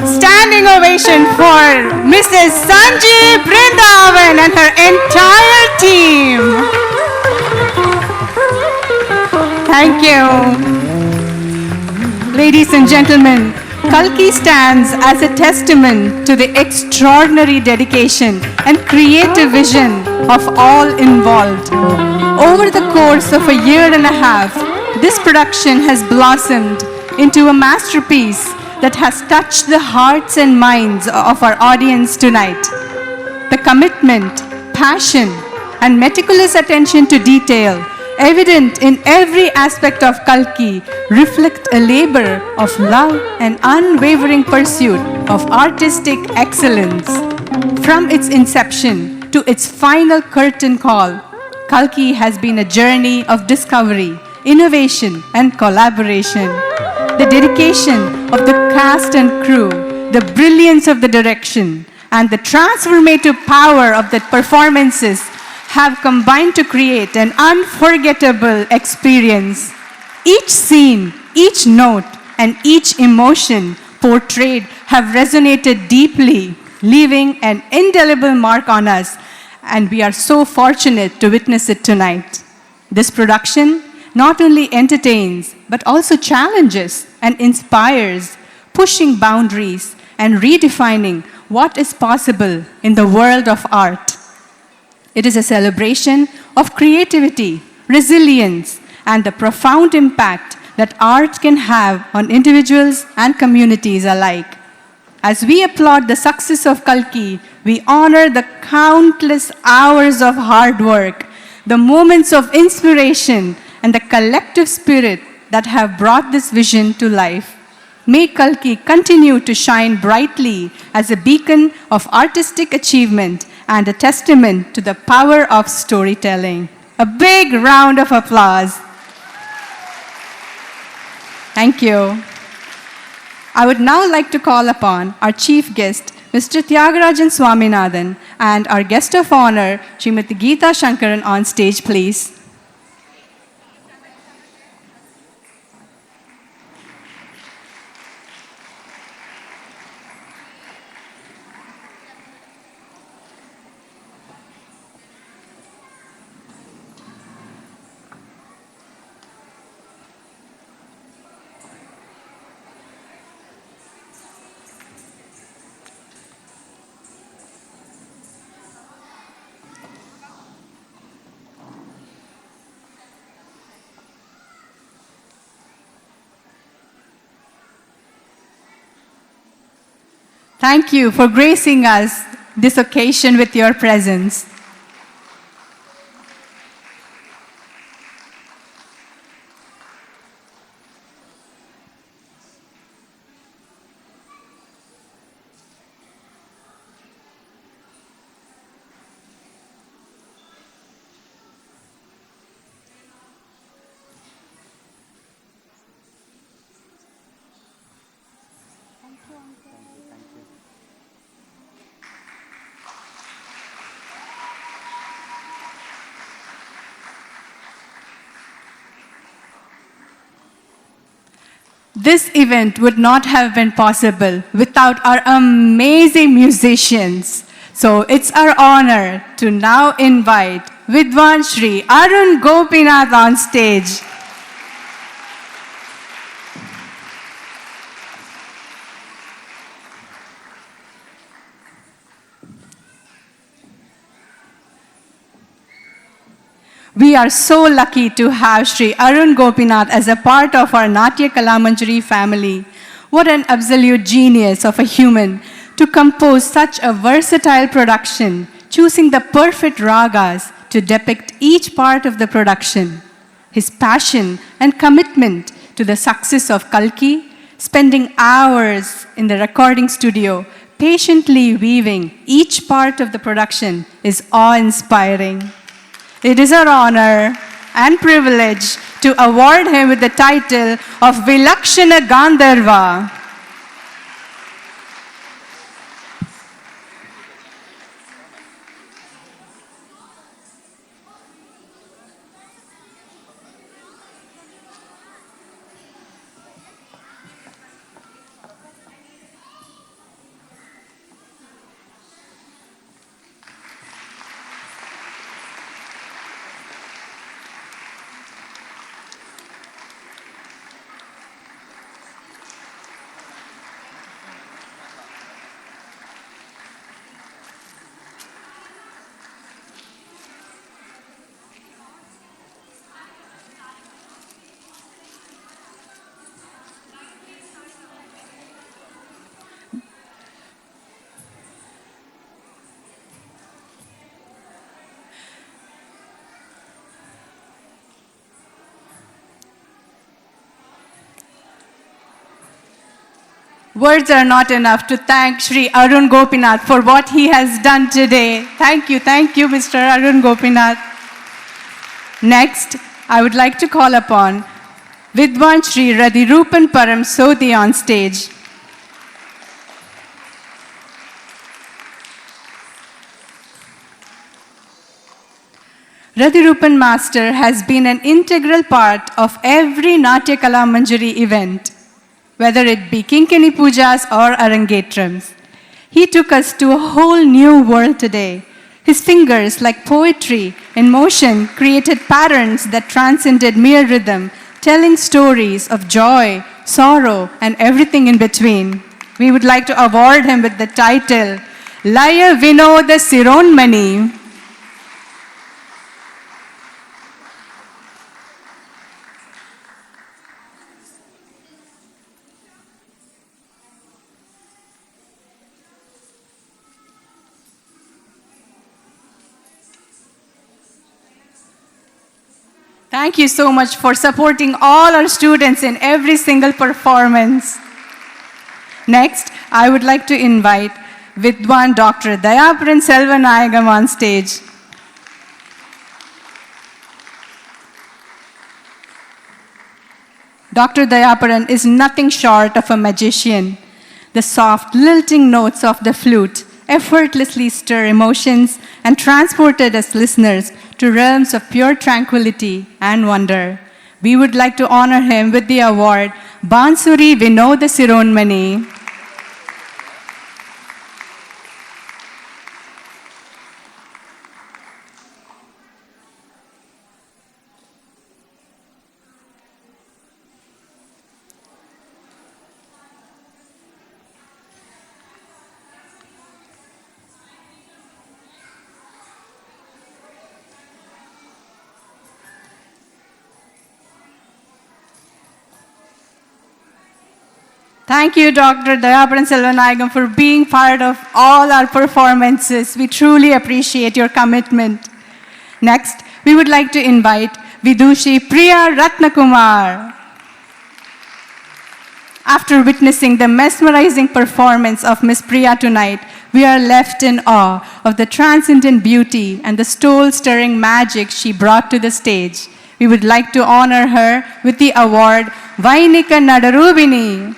standing ovation for Mrs. Sanjeev Brindavan and her entire team. Thank you. Ladies and gentlemen, Kalki stands as a testament to the extraordinary dedication and creative vision of all involved. Over the course of a year and a half, this production has blossomed into a masterpiece that has touched the hearts and minds of our audience tonight. The commitment, passion, and meticulous attention to detail evident in every aspect of Kalki reflect a labor of love and unwavering pursuit of artistic excellence. From its inception to its final curtain call, Kalki has been a journey of discovery, innovation, and collaboration. The dedication of the cast and crew, the brilliance of the direction, and the transformative power of the performances have combined to create an unforgettable experience. Each scene, each note, and each emotion portrayed have resonated deeply, leaving an indelible mark on us, and we are so fortunate to witness it tonight. This production not only entertains, but also challenges and inspires, pushing boundaries and redefining what is possible in the world of art. It is a celebration of creativity, resilience, and the profound impact that art can have on individuals and communities alike. As we applaud the success of Kalki, we honor the countless hours of hard work, the moments of inspiration, and the collective spirit that have brought this vision to life. May Kalki continue to shine brightly as a beacon of artistic achievement and a testament to the power of storytelling. A big round of applause. Thank you. I would now like to call upon our chief guest, Mr. Tyagarajan Swaminathan, and our guest of honor, Srimati Geeta Shankaran, on stage, please. Thank you for gracing us this occasion with your presence. This event would not have been possible without our amazing musicians. So it's our honor to now invite Vidwan Shri Arun Gopinath on stage. We are so lucky to have Shri Arun Gopinath as a part of our Natya Kalamanjari family. What an absolute genius of a human to compose such a versatile production, choosing the perfect ragas to depict each part of the production. His passion and commitment to the success of Kalki, spending hours in the recording studio, patiently weaving each part of the production is awe-inspiring. It is our honor and privilege to award him with the title of Vilakshana Gandharva. Words are not enough to thank Sri Arun Gopinath for what he has done today. Thank you, Mr. Arun Gopinath. Next, I would like to call upon Vidwan Sri Radhirupan Param Sodhi on stage. Radhirupan Master has been an integral part of every Natya Kala Manjari event, whether it be Kinkini Pujas or Arangetrams. He took us to a whole new world today. His fingers, like poetry in motion, created patterns that transcended mere rhythm, telling stories of joy, sorrow, and everything in between. We would like to award him with the title, Laya Vinoda Sironmani. Thank you so much for supporting all our students in every single performance. Next, I would like to invite Vidwan Dr. Dayaparan Selvanayagam on stage. Dr. Dayaparan is nothing short of a magician. The soft, lilting notes of the flute effortlessly stir emotions and transported us listeners to realms of pure tranquility and wonder. We would like to honor him with the award Bansuri Vinoda Sironmani. Thank you, Dr. Dayaparan Selvanayagam, for being part of all our performances. We truly appreciate your commitment. Next, we would like to invite Vidushi Priya Ratnakumar. After witnessing the mesmerizing performance of Miss Priya tonight, we are left in awe of the transcendent beauty and the soul-stirring magic she brought to the stage. We would like to honor her with the award Vainika Nadarubini.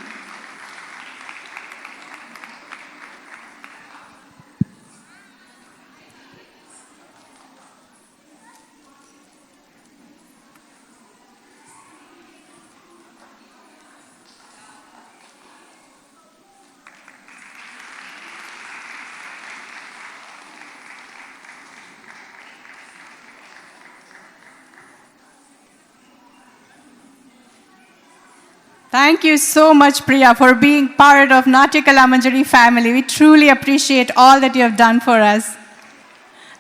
Thank you so much, Priya, for being part of Natya Kala Manjari family. We truly appreciate all that you have done for us.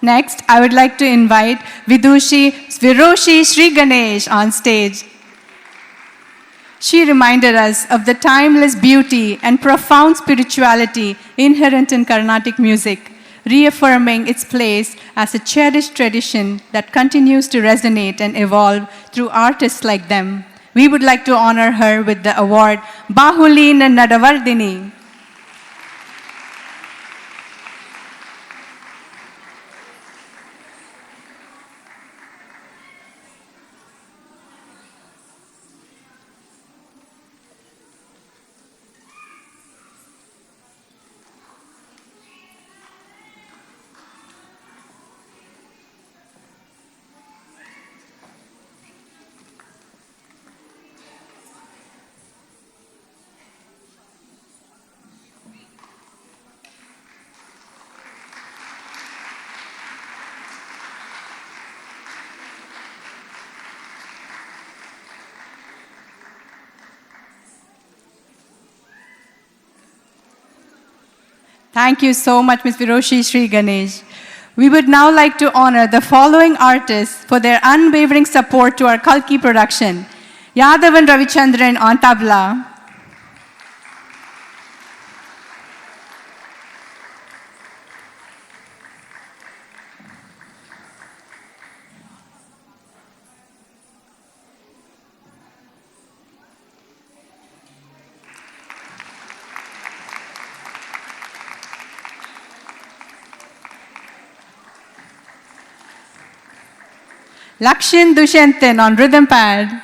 Next, I would like to invite Vidushi Sviroshi Sri Ganesh on stage. She reminded us of the timeless beauty and profound spirituality inherent in Carnatic music, reaffirming its place as a cherished tradition that continues to resonate and evolve through artists like them. We would like to honor her with the award Bahulina Nadavardini. Thank you so much, Ms. Viroshi Sri Ganesh. We would now like to honor the following artists for their unwavering support to our Kalki production. Yadavan Ravichandran on tabla. Lakshin Dushentin on rhythm pad.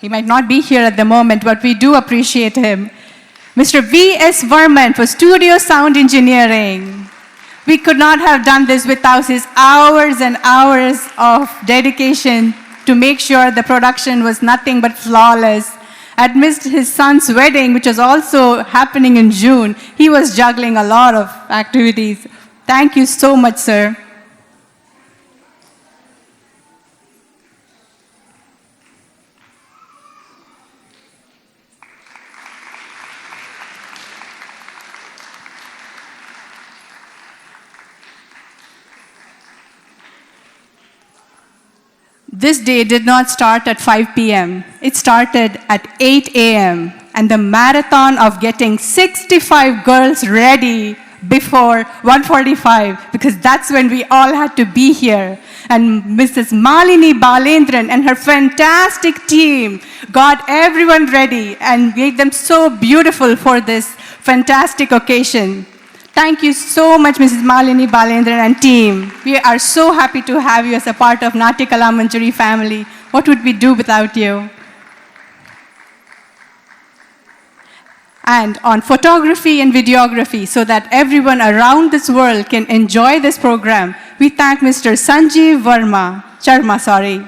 He might not be here at the moment, but we do appreciate him. Mr. V.S. Varman for studio sound engineering. We could not have done this without his hours and hours of dedication to make sure the production was nothing but flawless. Amidst his son's wedding, which was also happening in June, he was juggling a lot of activities. Thank you so much, sir. This day did not start at 5 p.m. It started at 8 a.m. and the marathon of getting 65 girls ready before 1:45, because that's when we all had to be here. And Mrs. Malini Balendran and her fantastic team got everyone ready and made them so beautiful for this fantastic occasion. Thank you so much, Mrs. Malini Balendran and team. We are so happy to have you as a part of Natya Kala Manjari family. What would we do without you? And on photography and videography, so that everyone around this world can enjoy this program, we thank Mr. Sanjeev Sharma.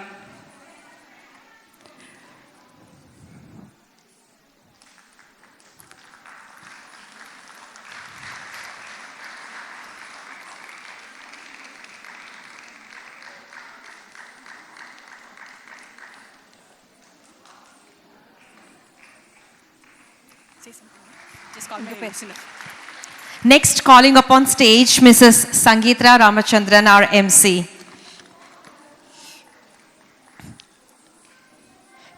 Next, calling upon stage Mrs. Sangeeta Ramachandran, our MC.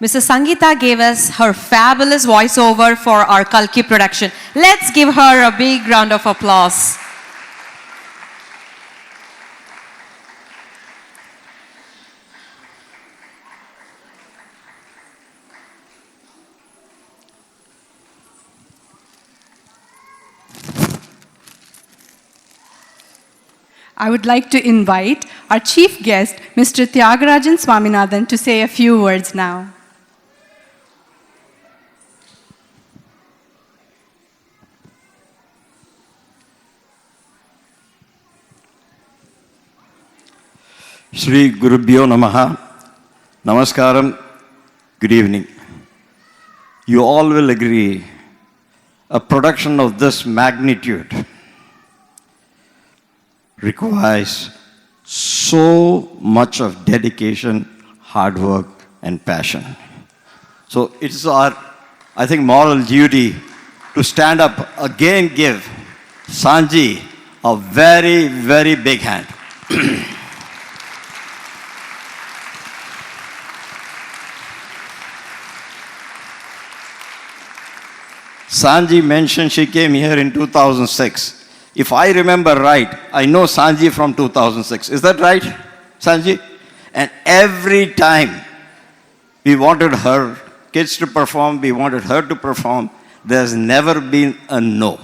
Mrs. Sangeeta gave us her fabulous voiceover for our Kalki production. Let's give her a big round of applause. I would like to invite our chief guest, Mr. Tyagarajan Swaminathan, to say a few words now. Shri Gurubhyo Namaha. Namaskaram. Good evening. You all will agree, a production of this magnitude requires so much of dedication, hard work, and passion. So it's our, I think, moral duty to stand up again, give Sanji a very, very big hand. Sanji mentioned she came here in 2006. If I remember right, I know Sanji from 2006. Is that right, Sanji? And every time we wanted her kids to perform, we wanted her to perform, there's never been a no.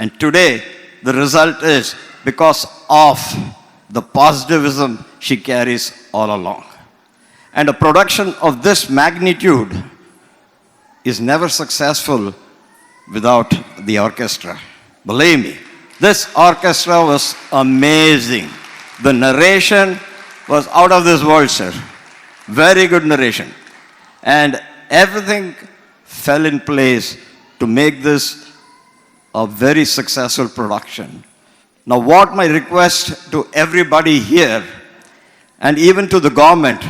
And today, the result is because of the positivism she carries all along. And a production of this magnitude is never successful without the orchestra. Believe me, this orchestra was amazing. The narration was out of this world, sir. Very good narration. And everything fell in place to make this a very successful production. Now, what my request to everybody here, and even to the government,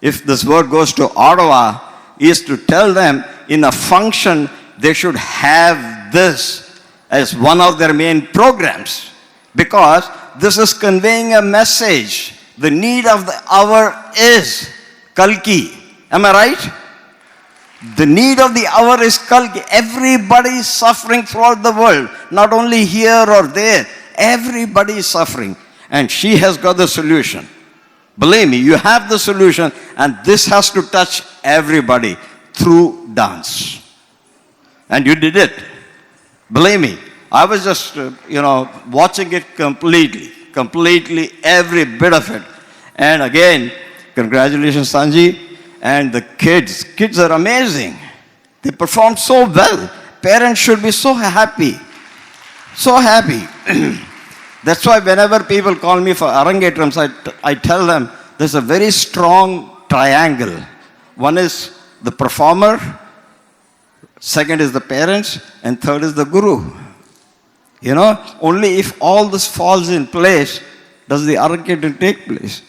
if this word goes to Ottawa, is to tell them in a function they should have this as one of their main programs, because this is conveying a message. The need of the hour is Kalki. Am I right? The need of the hour is Kalki. Everybody is suffering throughout the world, not only here or there. Everybody is suffering. And she has got the solution. Believe me, you have the solution, and this has to touch everybody. through dance. And you did it. Believe me, I was just, watching it completely, every bit of it. And again, congratulations, Sanji. And the kids are amazing. They performed so well. Parents should be so happy. So happy. That's why whenever people call me for Arangetrams, I tell them there's a very strong triangle. One is the performer, second is the parents, and third is the guru. Only if all this falls in place does the Arangetram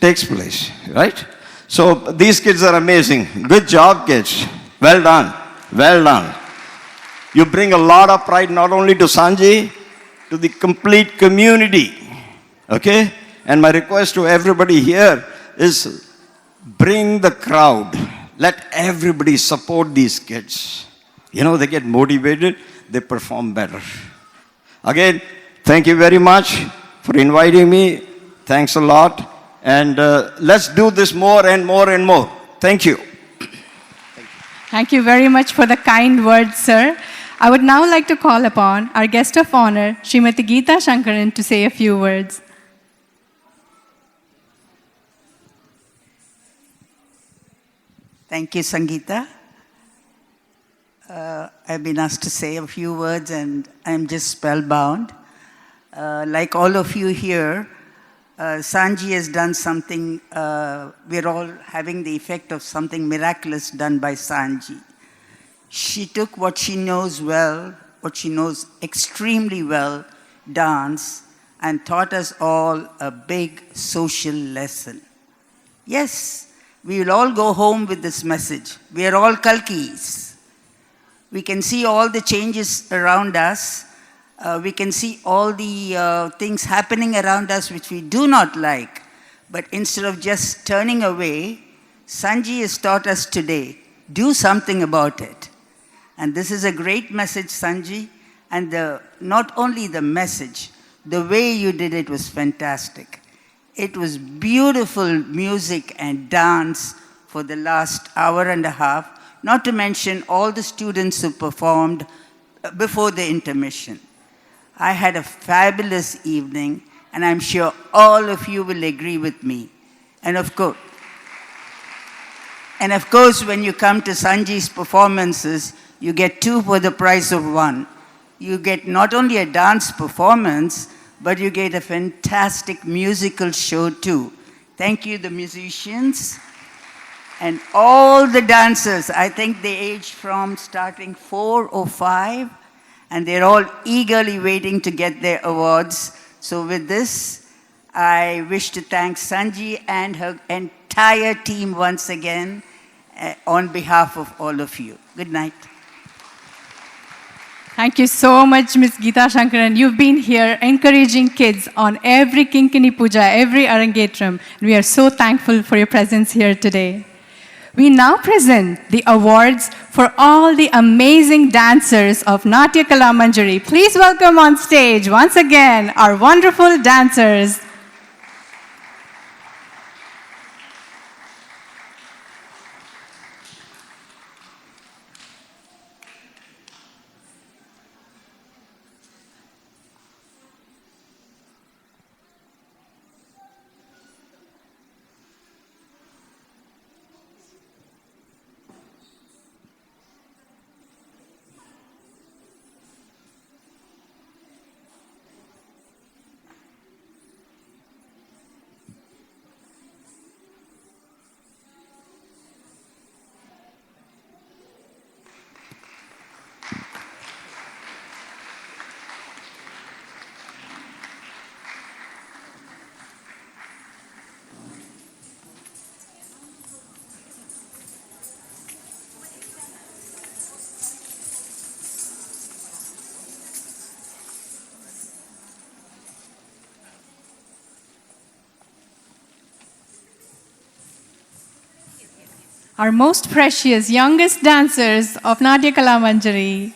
takes place, right? So these kids are amazing. Good job, kids. Well done. Well done. You bring a lot of pride not only to Sanji, to the complete community. Okay? And my request to everybody here is bring the crowd. Let everybody support these kids. They get motivated, they perform better. Again, thank you very much for inviting me. Thanks a lot. And let's do this more and more and more. Thank you. Thank you very much for the kind words, sir. I would now like to call upon our guest of honor, Srimati Geeta Shankaran, to say a few words. Thank you, Sangeeta. I've been asked to say a few words and I'm just spellbound. Like all of you here, Sanji has done something, we're all having the effect of something miraculous done by Sanji. She took what she knows well, what she knows extremely well, dance, and taught us all a big social lesson. Yes, we will all go home with this message. We are all Kalkis. We can see all the changes around us. We can see all the things happening around us which we do not like. But instead of just turning away, Sanji has taught us today, do something about it. And this is a great message, Sanji. And not only the message, the way you did it was fantastic. It was beautiful music and dance for the last hour and a half, not to mention all the students who performed before the intermission. I had a fabulous evening, and I'm sure all of you will agree with me. And of course, when you come to Sanji's performances, you get two for the price of one. You get not only a dance performance, but you get a fantastic musical show too. Thank you, the musicians, and all the dancers. I think they aged from starting 4 or 5, and they're all eagerly waiting to get their awards. So with this, I wish to thank Sanji and her entire team once again on behalf of all of you. Good night. Thank you so much, Ms. Geeta Shankaran. You've been here encouraging kids on every Kinkini Puja, every Arangetram. We are so thankful for your presence here today. We now present the awards for all the amazing dancers of Natya Kala Manjari. Please welcome on stage once again our wonderful dancers. Our most precious, youngest dancers of Natya Kala Manjari.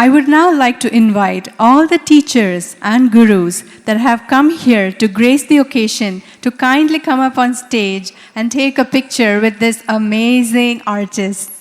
I would now like to invite all the teachers and gurus that have come here to grace the occasion to kindly come up on stage and take a picture with this amazing artist.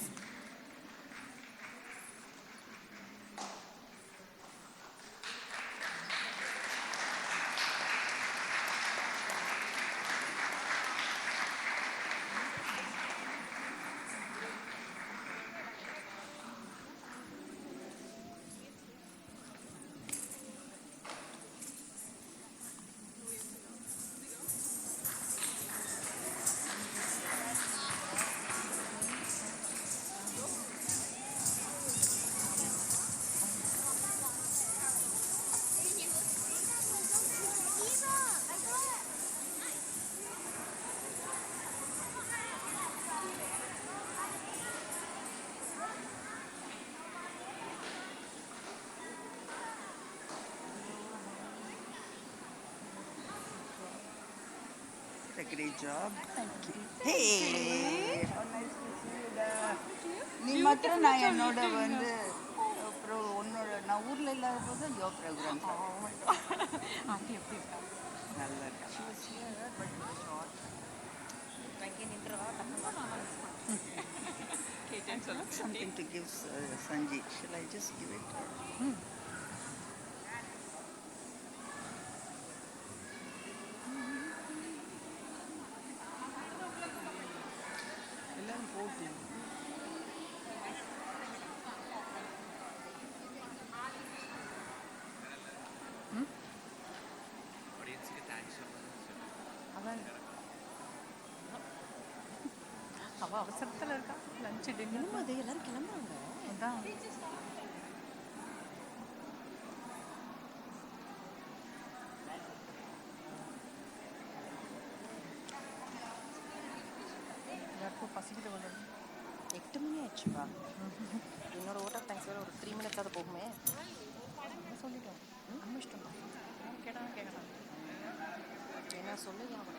A great job. Thank you. Hey, how nice to see you. நீ மாத்திரம் நான் என்னோட வந்து அப்புறம் உன்னோட நான் ஊர்ல இல்லாத போது யோ ப்ரோக்ராம் நல்லா இருக்கா something to give Sanji. Shall I just give it? அவசரத்தில் இருக்கா லஞ்ச் டின்னர் அது எல்லாரும் கிளம்புறாங்க அதான் எல்லாருக்கும் பசிக்கிட்டு வந்தது 8 மணி ஆயிடுச்சுப்பா என்னோட ஓட்டர் தேங்க்ஸ் வேறு ஒரு 3 மினிட்ஸாவது போகுமே சொல்லிட்டோம் அனுப்பிச்சிட்டோம் கேட்கலாம் என்ன சொல்லு அவன்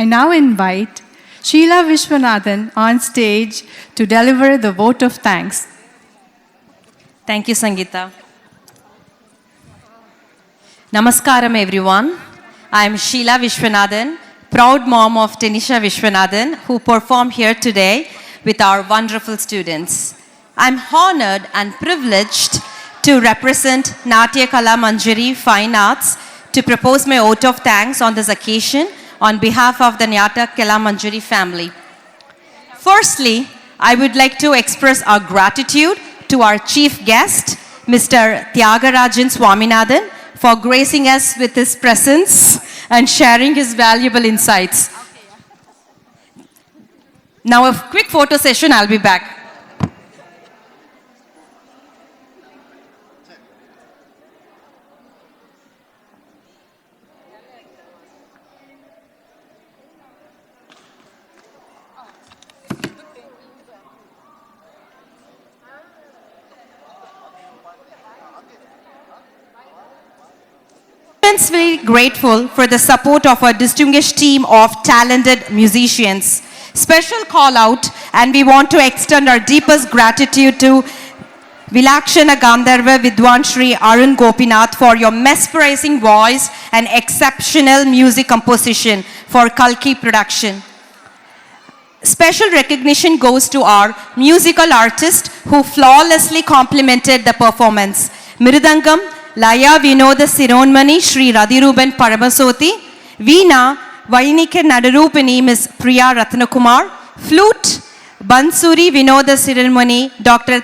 I now invite Sheila Vishwanathan on stage to deliver the vote of thanks. Thank you, Sangeeta. Namaskaram, everyone. I am Sheila Vishwanathan, proud mom of Tanisha Vishwanathan, who performed here today with our wonderful students. I am honored and privileged to represent Natya Kala Manjari Fine Arts to propose my vote of thanks on this occasion on behalf of the Natya Kala Manjari family. Firstly, I would like to express our gratitude to our chief guest, Mr. Tyagarajan Swaminathan, for gracing us with his presence and sharing his valuable insights. Now a quick photo session, I'll be back. Immensely grateful for the support of our distinguished team of talented musicians. Special call out, and we want to extend our deepest gratitude to Vilakshana Gandharva Vidwan Shri Arun Gopinath for your mesmerizing voice and exceptional music composition for Kalki production. Special recognition goes to our musical artist who flawlessly complemented the performance. Miridangam, Laya Vinoda Sironmani Shri Radhiruban Paramasoti. Veena, Vainika Nadarupani Ms. Priya Ratnakumar. Flute, Bansuri Vinoda Sironmani Dr.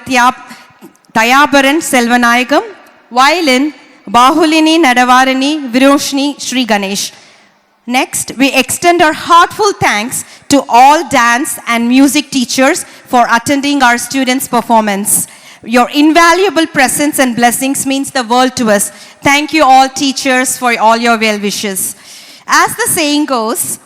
Tayabaran Selvanayagam. Violin, Bahulini Nadavarani Viroshni Shri Ganesh. Next, we extend our heartfelt thanks to all dance and music teachers for attending our students' performance. Your invaluable presence and blessings means the world to us. Thank you all teachers for all your well wishes. As the saying goes,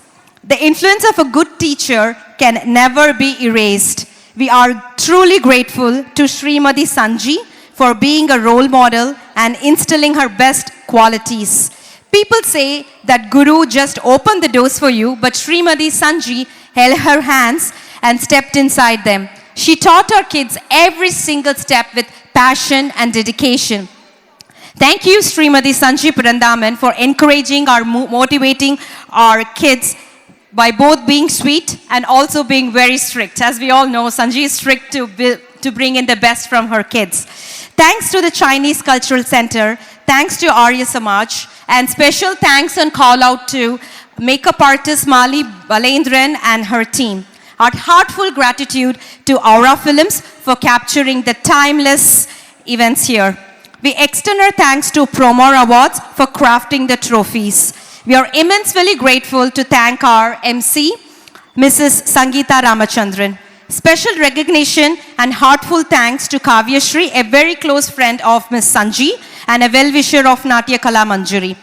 the influence of a good teacher can never be erased. We are truly grateful to Srimati Sanji for being a role model and instilling her best qualities. People say that Guru just opened the doors for you, but Srimati Sanji held her hands and stepped inside them. She taught our kids every single step with passion and dedication. Thank you, Srimati Sanji Purandaman, for encouraging or motivating our kids by both being sweet and also being very strict. As we all know, Sanji is strict to bring in the best from her kids. Thanks to the Chinese Cultural Center, thanks to Arya Samaj, and special thanks and call out to makeup artist Mali Balendran and her team. Our heartfelt gratitude to Aura Films for capturing the timeless events here. We extend our thanks to Promor Awards for crafting the trophies. We are immensely grateful to thank our MC, Mrs. Sangeeta Ramachandran. Special recognition and heartfelt thanks to Kavya Shri, a very close friend of Ms. Sanji and a well-wisher of Natya Kala Manjari.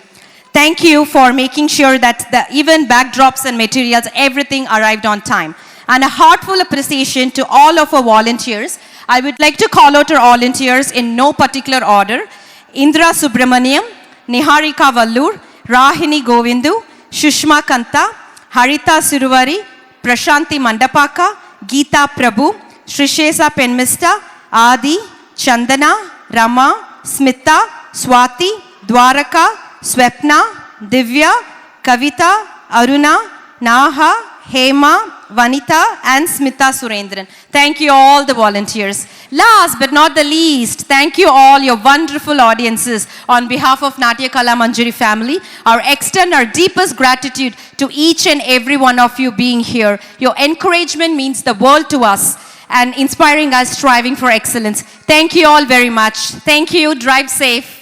Thank you for making sure that the event backdrops and materials, everything arrived on time. And a heartfelt appreciation to all of our volunteers. I would like to call out our volunteers in no particular order. Indra Subramaniam, Niharika Vallur, Rahini Govindu, Shushma Kanta, Harita Suruvari, Prashanti Mandapaka, Geeta Prabhu, Shrishesa Penmista, Adi, Chandana, Rama, Smita, Swati, Dwaraka, Swepna, Divya, Kavita, Aruna, Naha, Hema, Vanita and Smita Surendran. Thank you all the volunteers. Last but not the least, thank you all your wonderful audiences. On behalf of Natya Kala Manjari family, extend our deepest gratitude to each and every one of you being here. Your encouragement means the world to us and inspiring us striving for excellence. Thank you all very much. Thank you. Drive safe.